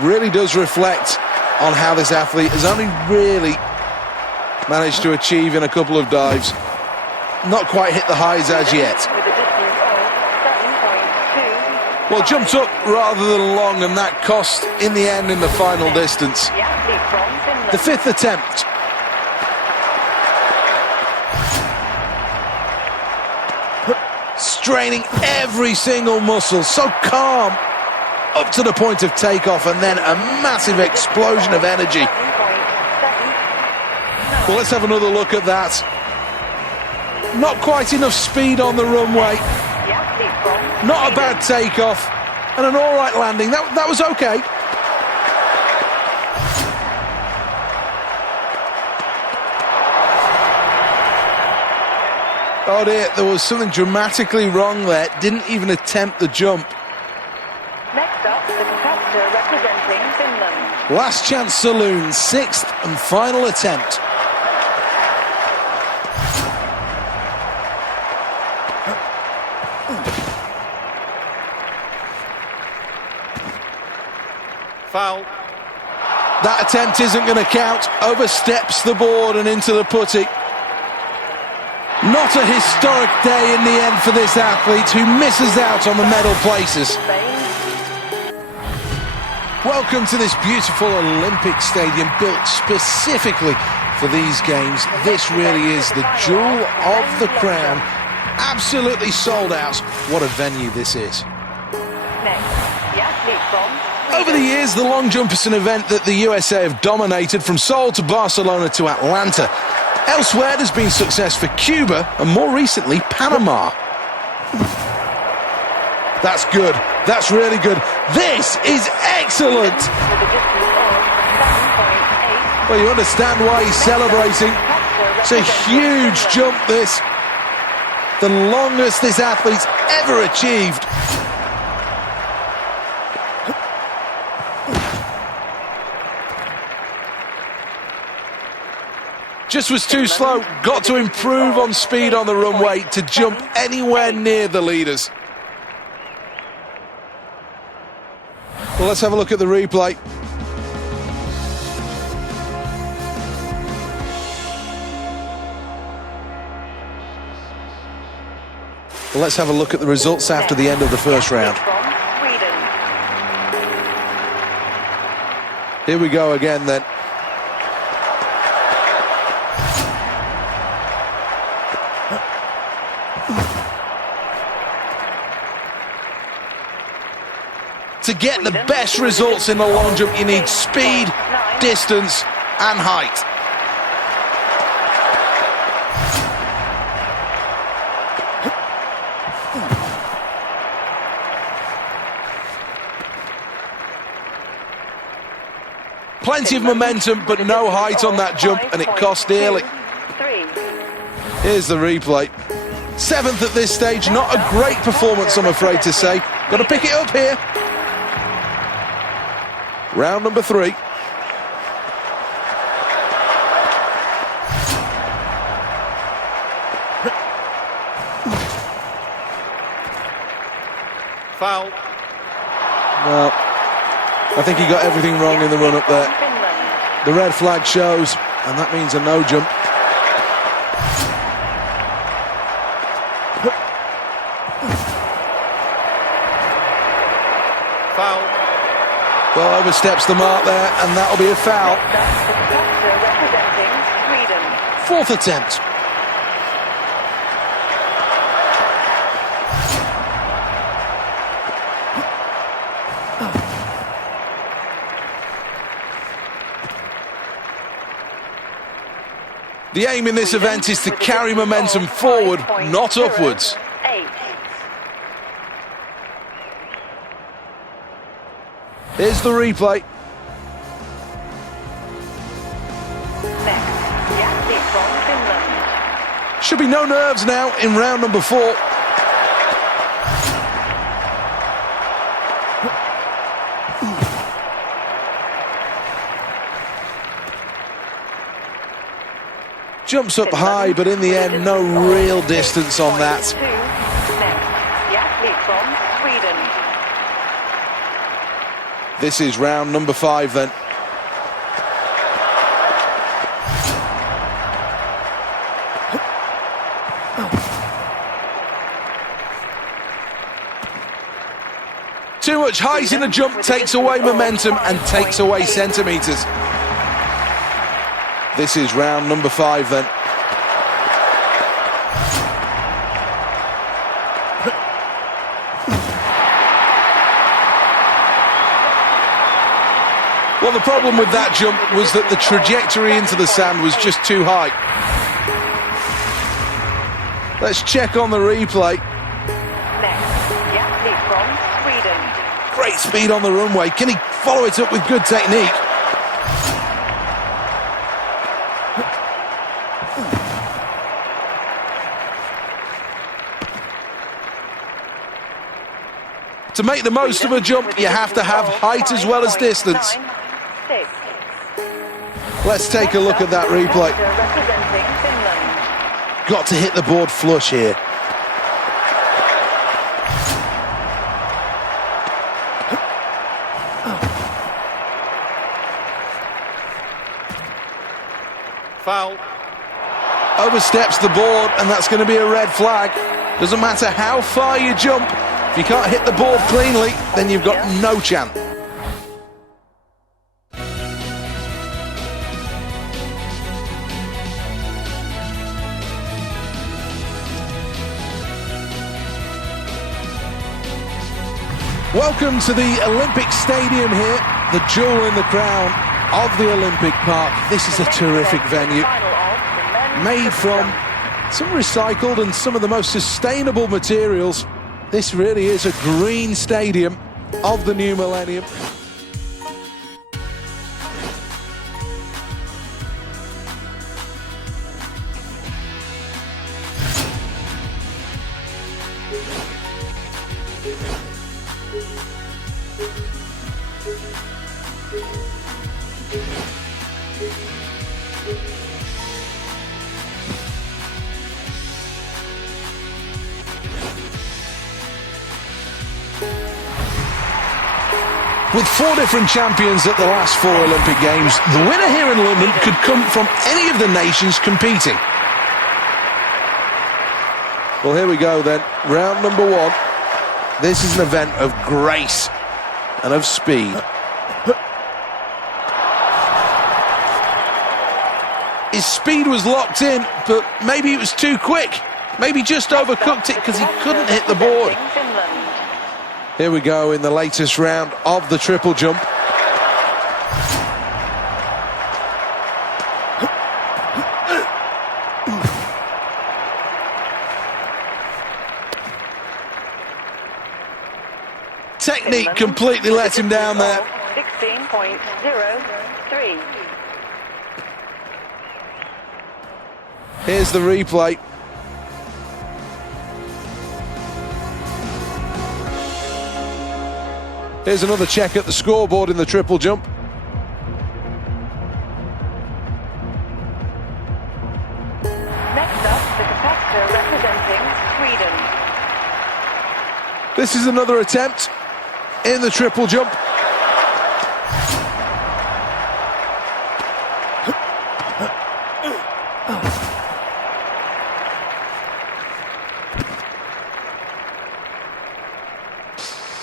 really does reflect on how this athlete has only really managed to achieve in a couple of dives. Not quite hit the highs as yet. Well, jumped up rather than long, and that cost in the end in the final distance. The 5th attempt. Straining every single muscle, so calm up to the point of takeoff, and then a massive explosion of energy. Well, let's have another look at that. Not quite enough speed on the runway. Not a bad takeoff, and an all right landing. That was okay. Oh dear, there was something dramatically wrong there. Didn't even attempt the jump. up, the competitor representing Finland. Last chance saloon, sixth and final attempt. Foul. That attempt isn't going to count. Oversteps the board and into the putty. Not a historic day in the end for this athlete who misses out on the medal places. Welcome to this beautiful Olympic stadium built specifically for these games. This really is the jewel of the crown. Absolutely sold out. What a venue this is. Next, the athlete from Over the years, the long jump is an event that the USA have dominated, from Seoul to Barcelona to Atlanta. Elsewhere, there's been success for Cuba and more recently Panama. That's good. That's really good. This is excellent. with a distance of 7.8. Well, you understand why he's celebrating. It's a huge jump, this. The longest this athlete's ever achieved. Just was too slow. Got to improve on speed on the runway to jump anywhere near the leaders. Well, let's have a look at the replay. Well, let's have a look at the results after the end of the first round. From Sweden. Here we go again then. To get the best results in the long jump, you need speed, distance, and height. Plenty of momentum, but no height on that jump, and it cost dearly. 3. Here's the replay. Seventh at this stage, not a great performance, I'm afraid to say. Got to pick it up here. Round number 3. Foul. Well, I think he got everything wrong in the run up there. The red flag shows, and that means a no jump. Foul. Well, oversteps the mark there, and that'll be a foul. Representing Sweden. Fourth attempt. The aim in this event is to carry momentum forward, not upwards. 8. Here's the replay. Next, the athlete from Finland. Should be no nerves now in round number 4. Jumps up high, but in the end, no real distance on that. 2. Next, the athlete from Sweden. This is round number 5 then. Too much height in a jump takes away momentum and takes away centimetres. This is round number 5 then. Well, the problem with that jump was that the trajectory into the sand was just too high. Let's check on the replay. Next, the athlete from Sweden. Great speed on the runway. Can he follow it up with good technique? To make the most of a jump, you have to have height as well as distance. 5.96. Let's take a look at that replay. Representing Finland. Got to hit the board flush here. Foul. Oversteps the board, and that's going to be a red flag. Doesn't matter how far you jump, if you can't hit the board cleanly, then you've got no chance. Welcome to the Olympic Stadium here, the jewel in the crown of the Olympic Park. This is a terrific venue, made from some recycled and some of the most sustainable materials. This really is a green stadium of the new millennium. With 4 different champions at the last 4 Olympic Games, the winner here in London could come from any of the nations competing. Well, here we go then, round number 1. This is an event of grace and of speed. His speed was locked in, but maybe it was too quick. Maybe just overcooked it because he couldn't hit the board. Here we go in the latest round of the triple jump. Technique completely let him down there. 16.03. Here's the replay. Here's another check at the scoreboard in the triple jump. Next up, the competitor representing Sweden. This is another attempt in the triple jump.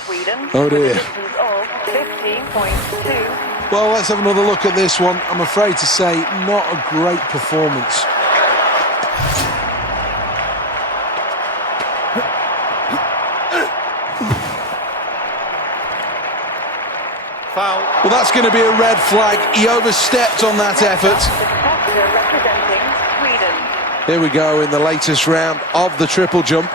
Sweden. Oh dear. Distance of 15.2. Well, let's have another look at this one. I'm afraid to say, not a great performance. Foul. Well, that's going to be a red flag. He overstepped on that effort. The competitor representing Sweden. Here we go in the latest round of the triple jump.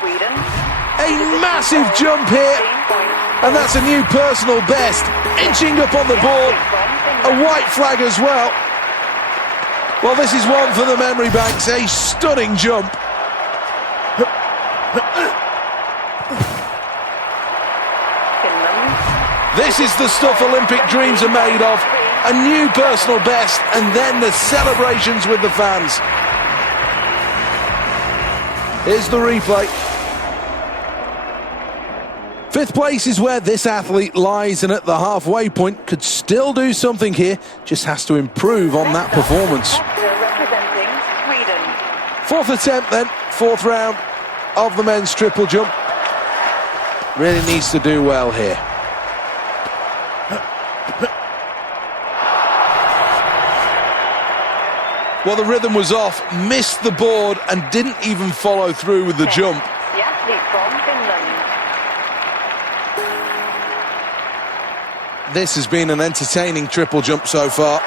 Sweden. A massive jump here, and that's a new personal best. Inching up on the board, a white flag as well. Well, this is one for the memory banks, a stunning jump. Finland. This is the stuff Olympic dreams are made of. A new personal best, and then the celebrations with the fans. Here's the replay. 5th place is where this athlete lies, and at the halfway point could still do something here, just has to improve on that performance. Representing Sweden. 4th attempt then, 4th round of the men's triple jump. Really needs to do well here. Well, the rhythm was off, missed the board and didn't even follow through with the jump. The athlete from Finland. This has been an entertaining triple jump so far.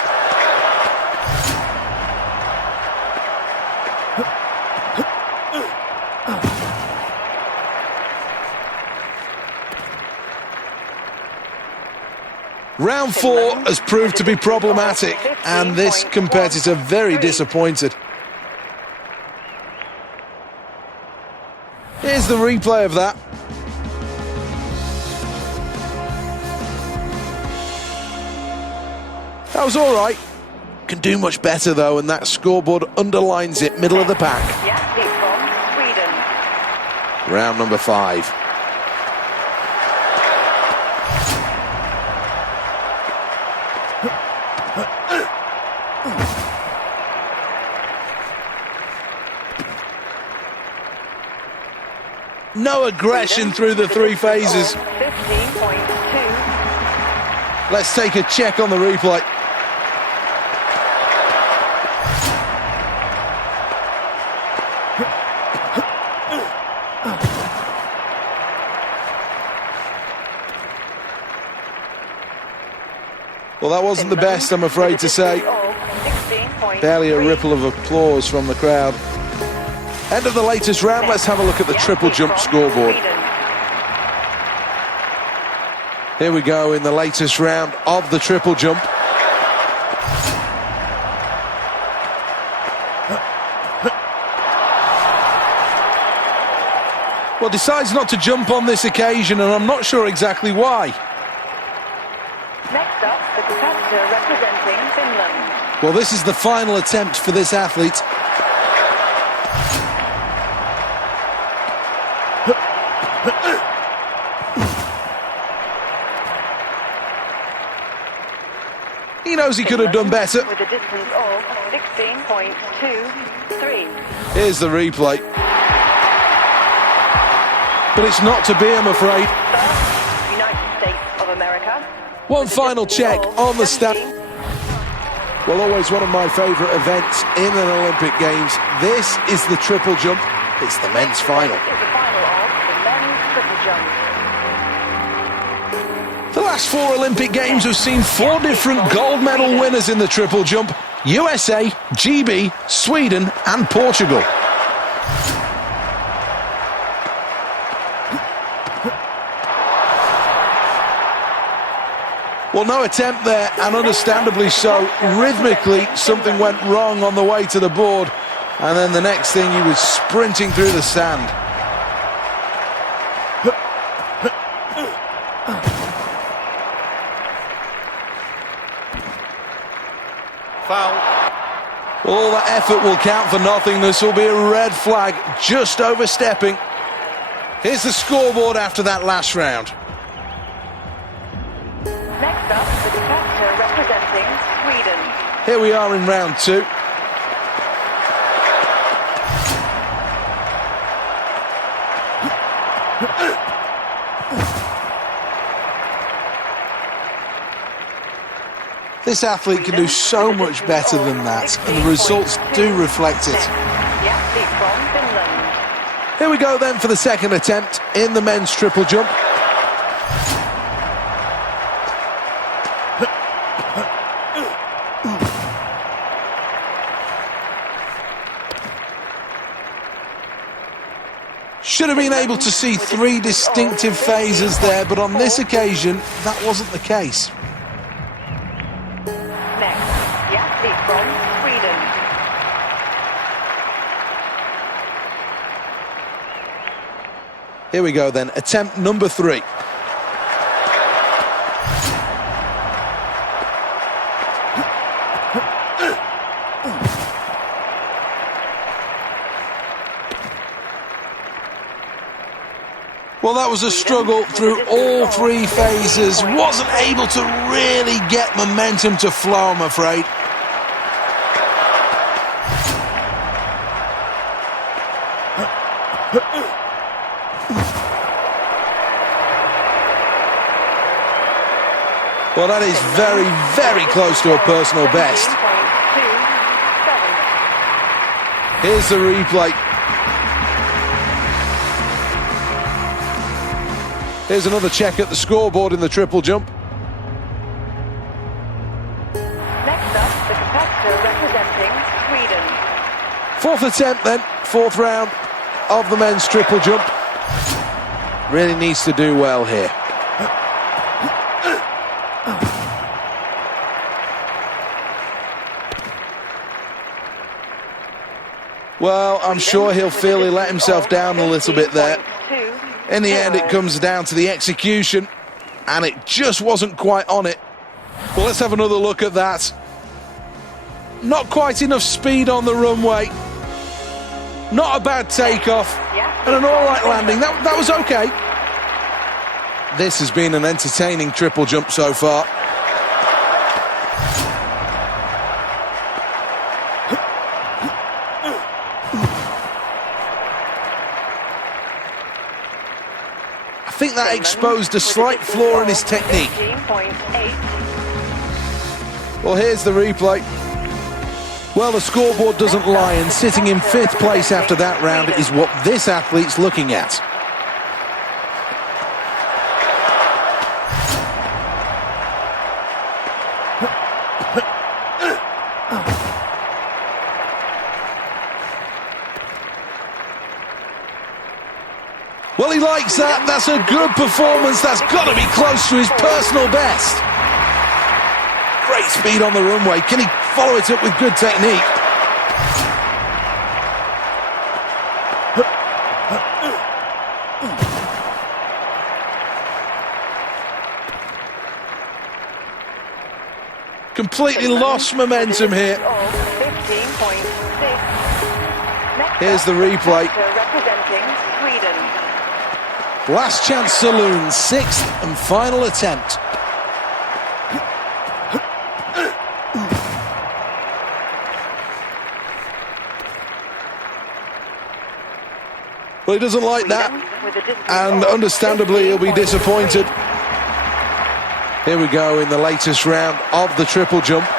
Round 4 has proved to be problematic, and this competitor very disappointed. Here's the replay of that. That was all right. Can do much better, though, and that scoreboard underlines it, middle of the pack. The athlete from Sweden. Round number 5. No aggression through the 3 phases. 15.2. Let's take a check on the replay. Well, that wasn't the best, I'm afraid to say. Barely a ripple of applause from the crowd. End of the latest round, let's have a look at the triple jump scoreboard. Here we go in the latest round of the triple jump. Well, decides not to jump on this occasion, and I'm not sure exactly why. Next up, the competitor representing Finland. Well, this is the final attempt for this athlete. He knows he could have done better. With a distance of 16.23. Here's the replay. But it's not to be, I'm afraid. First, United States of America. One final check on the stat. Well, always one of my favourite events in an Olympic Games. This is the triple jump. It's the men's final. This is the final of the men's triple jump. The last 4 Olympic Games have seen 4 different gold medal winners in the triple jump. USA, GB, Sweden and Portugal. Well, no attempt there, and understandably so. Rhythmically, something went wrong on the way to the board, and then the next thing he was sprinting through the sand. Foul. Well, all that effort will count for nothing. This will be a red flag, just overstepping. Here's the scoreboard after that last round. Next up, the competitor representing Sweden. Here we are in round 2. This athlete can do so much better than that, and the results do reflect it. The athlete from Finland. Here we go then for the second attempt in the men's triple jump. Should have been able to see 3 distinctive phases there, but on this occasion, that wasn't the case. Next, the athlete from Sweden. Here we go then, attempt number 3. Well, that was a struggle through all 3 phases. Wasn't able to really get momentum to flow, I'm afraid. Well, that is very, very close to a personal best. 17.27. Here's the replay. Here's another check at the scoreboard in the triple jump. Next up, the competitor representing Sweden. 4th attempt then, 4th round of the men's triple jump. Really needs to do well here. Well, I'm sure he'll feel he let himself down a little bit there. In the end, it comes down to the execution, and it just wasn't quite on it. Well, let's have another look at that. Not quite enough speed on the runway. Not a bad takeoff, and an all-right landing. That was okay. This has been an entertaining triple jump so far. I think that exposed a slight flaw in his technique. Well, here's the replay. Well, the scoreboard doesn't lie, and sitting in 5th place after that round is what this athlete's looking at. Well, he likes that. That's a good performance. That's got to be close to his personal best. Great speed on the runway. Can he follow it up with good technique? Completely lost momentum here. Here's the replay. Last chance saloon, 6th and final attempt. Well, he doesn't like that, and understandably he'll be disappointed. Here we go in the latest round of the triple jump.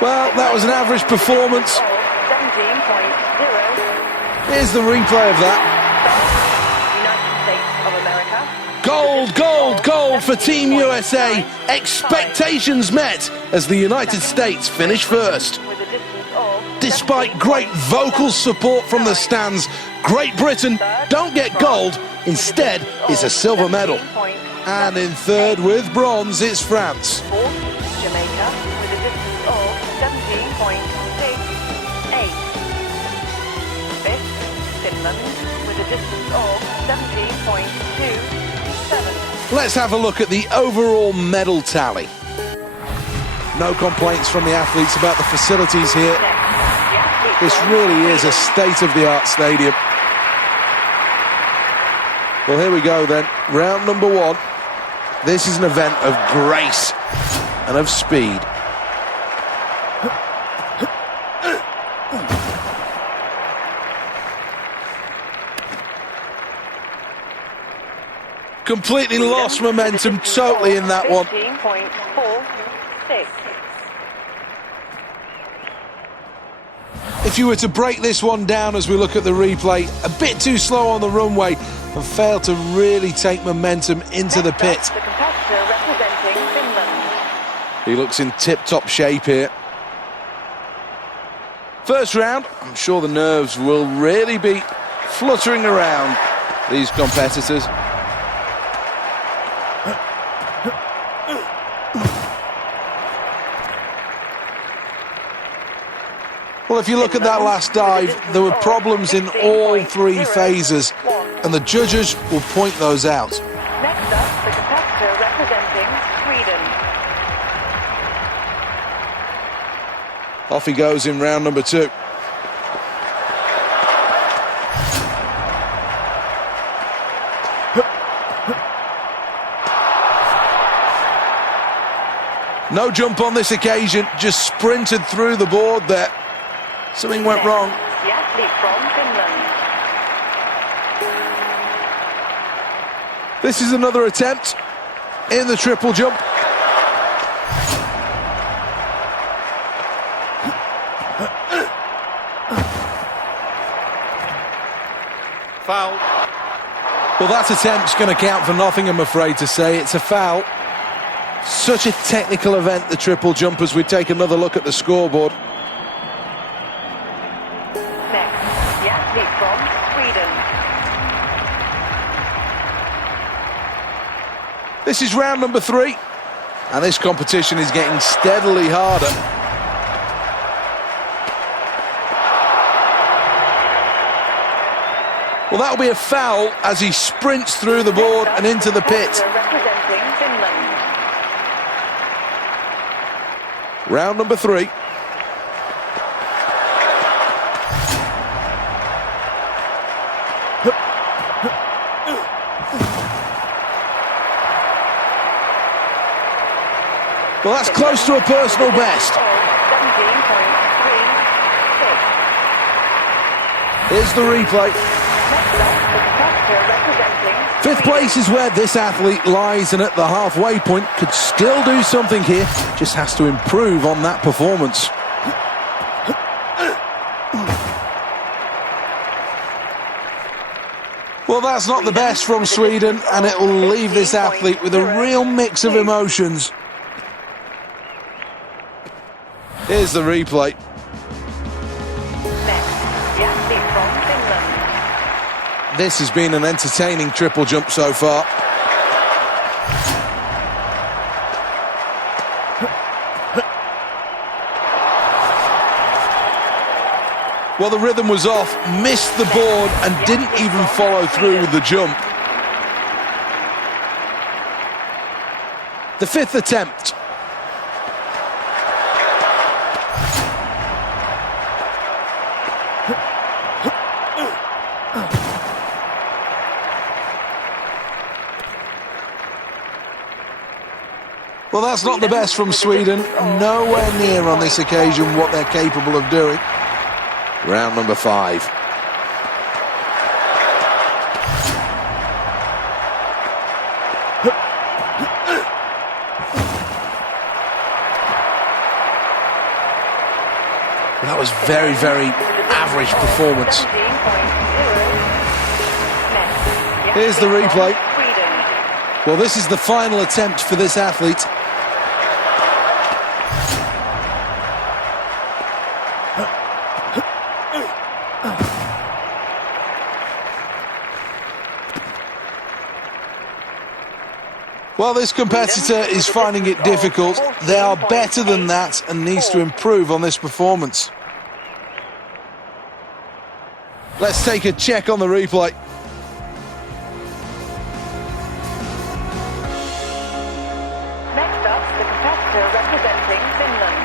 Well, that was an average performance. 17.0. Here's the replay of that. Gold, gold, gold for Team USA. Expectations met as the United States finish first. Despite great vocal support from the stands, Great Britain don't get gold. Instead, it's a silver medal. And in third with bronze, it's France. Jamaica with a distance of 17.68. Fifth, Finland with a distance of 17.27. Let's have a look at the overall medal tally. No complaints from the athletes about the facilities here. This really is a state-of-the-art stadium. Well, here we go then. Round number 1. This is an event of grace and of speed. Completely lost momentum totally in that one. 15.46. If you were to break this one down as we look at the replay, a bit too slow on the runway and failed to really take momentum into the pit. The competitor representing Finland. He looks in tip-top shape here. First round, I'm sure the nerves will really be fluttering around these competitors. Well, if you look at that last dive, there were problems in all 3 phases, and the judges will point those out. Next up, the competitor representing Sweden. Off he goes in round number 2. No jump on this occasion, just sprinted through the board there. Something went wrong. The athlete from Finland. This is another attempt in the triple jump. Foul. Well, that attempt's going to count for nothing, I'm afraid to say. It's a foul. Such a technical event, the triple jump, as we take another look at the scoreboard. Next, the athlete from Sweden. This is round number 3, and this competition is getting steadily harder. Well, that'll be a foul as he sprints through the board and into the pit. Representing Finland. Round number 3. Well, that's close to a personal best. 17.36. Here's the replay. Next up, the competitor representing 5th place is where this athlete lies, and at the halfway point could still do something here, just has to improve on that performance. Well, that's not the best from Sweden, and it will leave this athlete with a real mix of emotions. Here's the replay. Next, the athlete from Finland. This has been an entertaining triple jump so far. Well, the rhythm was off, missed the board and didn't even follow through with the jump. The 5th attempt. Well, that's not the best from Sweden. Nowhere near on this occasion what they're capable of doing. Round number 5. That was very, very average performance. 17.0. Here's the replay. Sweden. Well, this is the final attempt for this athlete. Well, this competitor is finding it difficult. They are better than that and needs to improve on this performance. Let's take a check on the replay. Next up, the competitor representing Finland.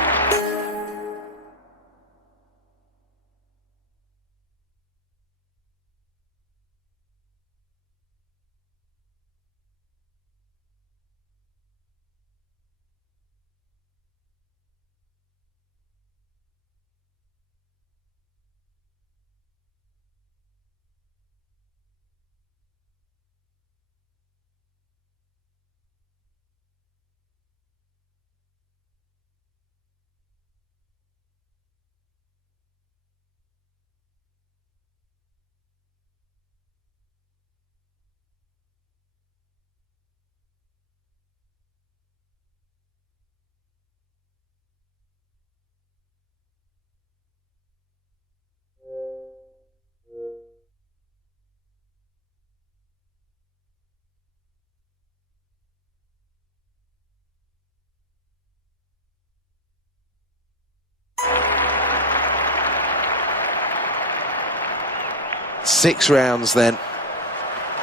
Six rounds then,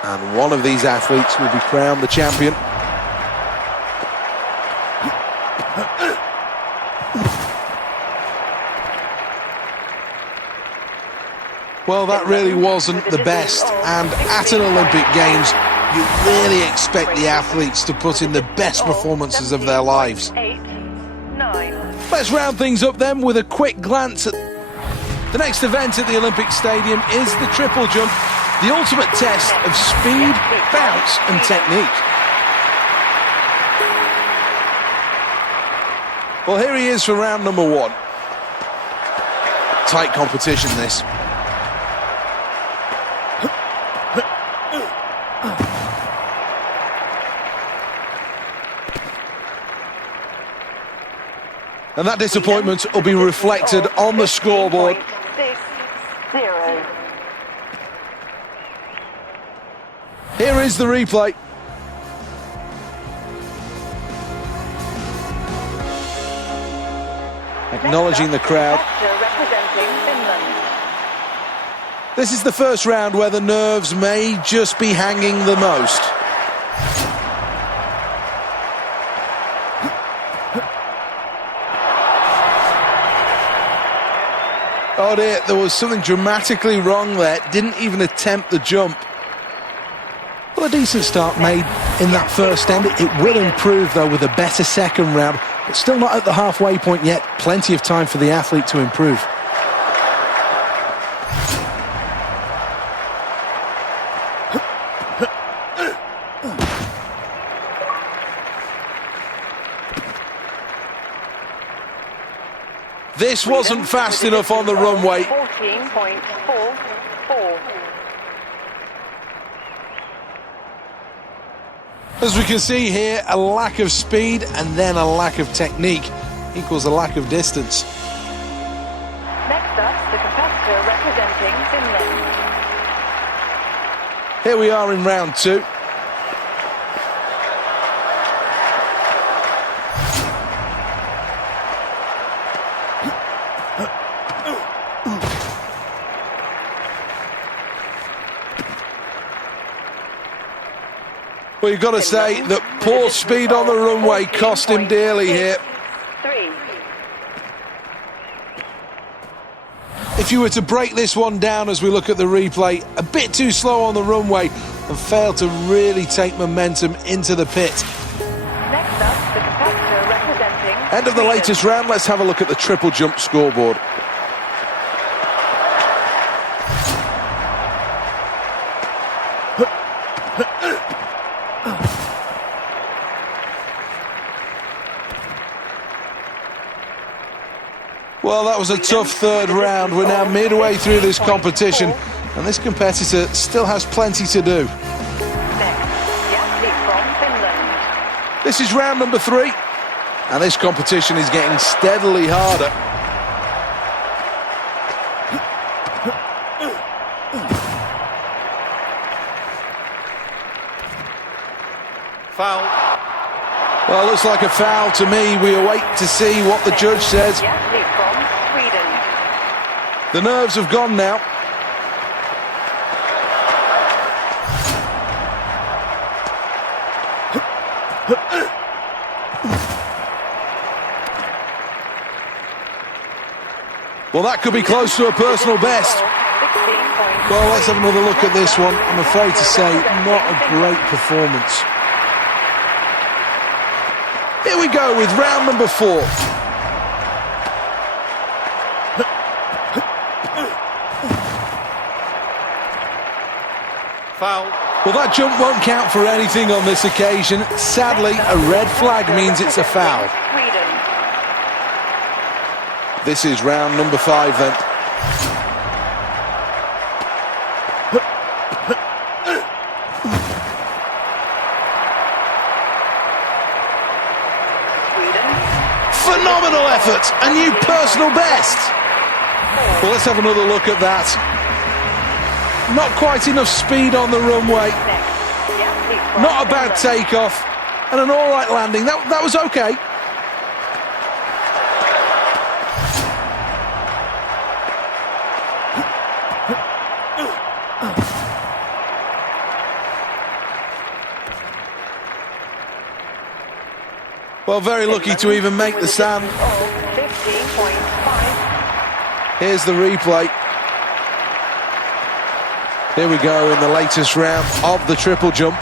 and one of these athletes will be crowned the champion. Well, that really wasn't the best, and at an Olympic Games, you really expect the athletes to put in the best performances of their lives. 8, 9. Let's round things up then with a quick glance at the next event at the Olympic Stadium is the triple jump, the ultimate test of speed, bounce and technique. Well, here he is for round number 1. Tight competition, this. And that disappointment will be reflected on the scoreboard. 6-0. Here is the replay. acknowledging the crowd. Representing Finland. This is the first round where the nerves may just be hanging the most. Oh dear, there was something dramatically wrong there. Didn't even attempt the jump. Well, a decent start made in that first end. It will improve, though, with a better second round, but still not at the halfway point yet. Plenty of time for the athlete to improve. This wasn't fast enough on the runway. 14.44. As we can see here, a lack of speed and then a lack of technique equals a lack of distance. Next up, the competitor representing Finland. Here we are in round two. Well, you've got to say that poor speed on the runway cost him dearly here. If you were to break this one down as we look at the replay, a bit too slow on the runway and failed to really take momentum into the pit. Next up, the competitor representing End of the latest round, let's have a look at the triple jump scoreboard. Well, that was a tough third round. We're now midway through this competition, and this competitor still has plenty to do. This is round number 3, and this competition is getting steadily harder. Foul. Well, looks like a foul to me. We await to see what the judge says. The nerves have gone now. Well, that could be close to a personal best. Well, let's have another look at this one. I'm afraid to say, not a great performance. Here we go with round number 4. Foul. Well, that jump won't count for anything on this occasion. Sadly, a red flag means it's a foul. This is round number 5 then. Phenomenal effort, a new personal best. Well, let's have another look at that. Not quite enough speed on the runway. Not a bad takeoff, and an all right landing. That was okay. Well, very lucky to even make the stand. Here's the replay. Here we go in the latest round of the triple jump.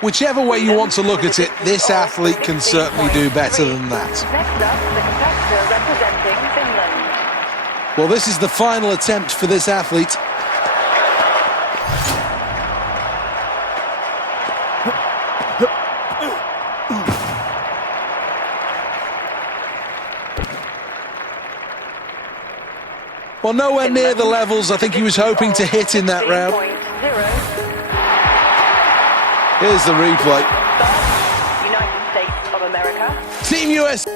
Whichever way you want to look at it, this athlete can certainly do better than that. Next up, the competitor representing Finland. Well, this is the final attempt for this athlete. Well, nowhere near the levels I think he was hoping to hit in that round. Here's the replay. United States of America. Team US.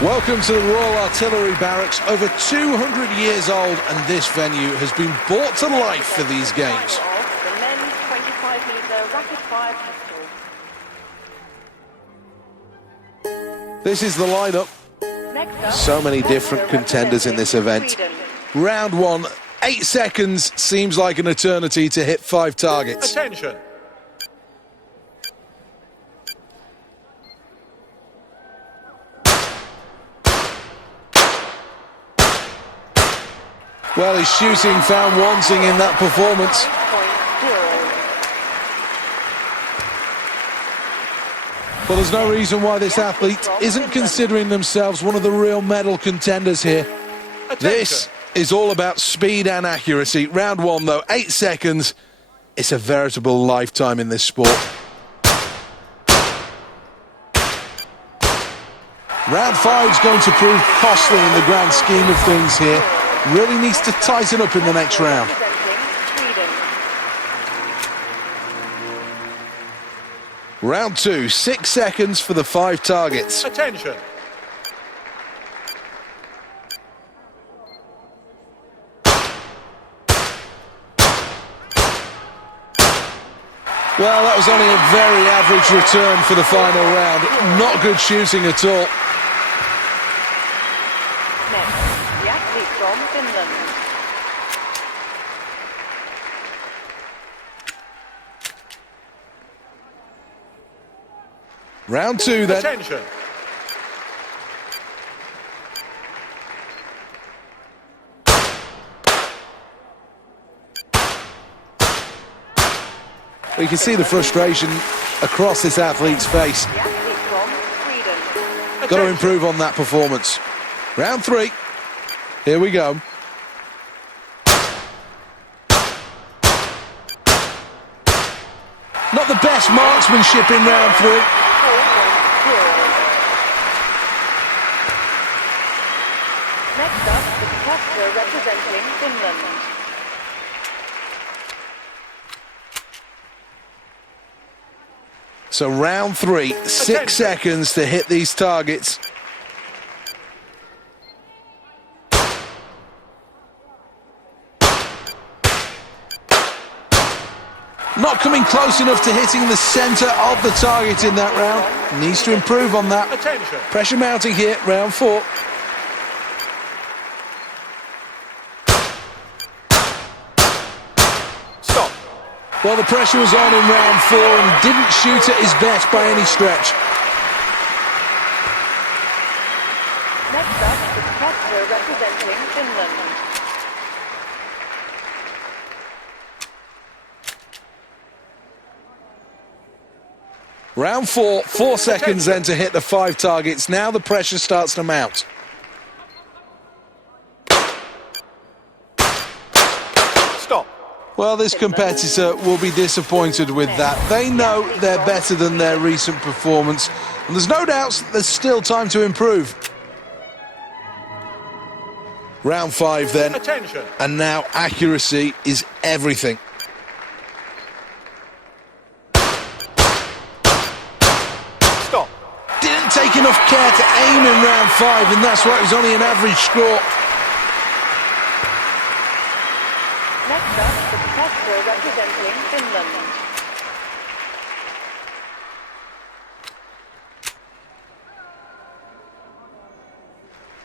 Welcome to the Royal Artillery Barracks, over 200 years old, and this venue has been brought to life for these games. The men's 25-metre rapid-fire pistol. This is the lineup. Next up, So many different competitor contenders in this event. Sweden. Round one, 8 seconds seems like an eternity to hit 5 targets. Attention. Well, his shooting found wanting in that performance. 5.0. Well, there's no reason why this athlete isn't considering themselves one of the real medal contenders here. This is all about speed and accuracy. Round one, though, 8 seconds. It's a veritable lifetime in this sport. Round 5 is going to prove costly in the grand scheme of things here. Really needs to tighten up in the next round. Representing Sweden. Round 2, 6 seconds for the 5 targets. Attention. Well, that was only a very average return for the final round. Not good shooting at all. Next, the athlete from Finland. Round 2 then. Attention. You can see the frustration across this athlete's face. The athlete from Sweden. Got to improve on that performance. Round 3. Here we go. Not the best marksmanship in round 3. 4.0. Next up, the competitor representing Finland. So round 3, 6 seconds to hit these targets. Not coming close enough to hitting the centre of the target in that round. Needs to improve on that. Attention. Pressure mounting here, round 4. Stop. Well, the pressure was on in round 4 and didn't shoot at his best by any stretch. Next up, the competitor representing Finland. Round 4, 4 seconds then to hit the 5 targets. Now the pressure starts to mount. Stop. Well, this competitor will be disappointed with that. They know they're better than their recent performance, and there's no doubt there's still time to improve. Round 5 then, Attention. and now accuracy is everything. Stop. Didn't take enough care to aim in round 5, and that's why it was only an average score. Next up, the competitor representing Finland.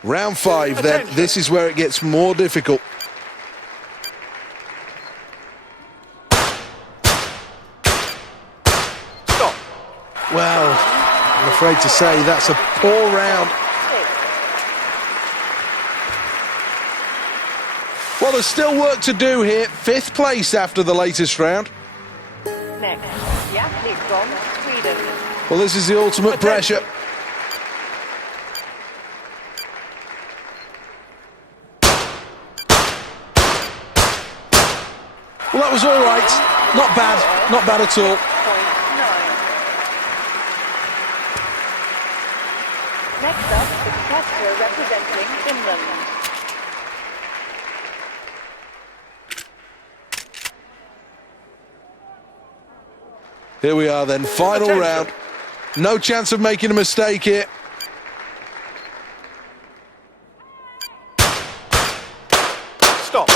Round 5 then, Attention. this is where it gets more difficult. Stop. Well, I'm afraid to say that's a poor round. 6. Well, there's still work to do here. 5th place after the latest round. Next, the athlete from Sweden. Well, this is the ultimate pressure. Well, that was all right. Not bad. Not bad at all. 6.9. Next up, the competitor representing Finland. Here we are then, final Attention. round. No chance of making a mistake here. Stop.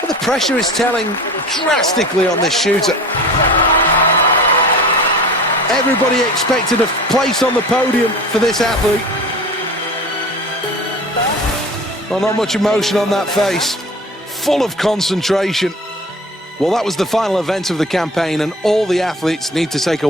But the pressure is telling drastically on this shooter. Everybody expected a place on the podium for this athlete. Well, not much emotion on that face. Full of concentration. Well, that was the final event of the campaign, and all the athletes need to take a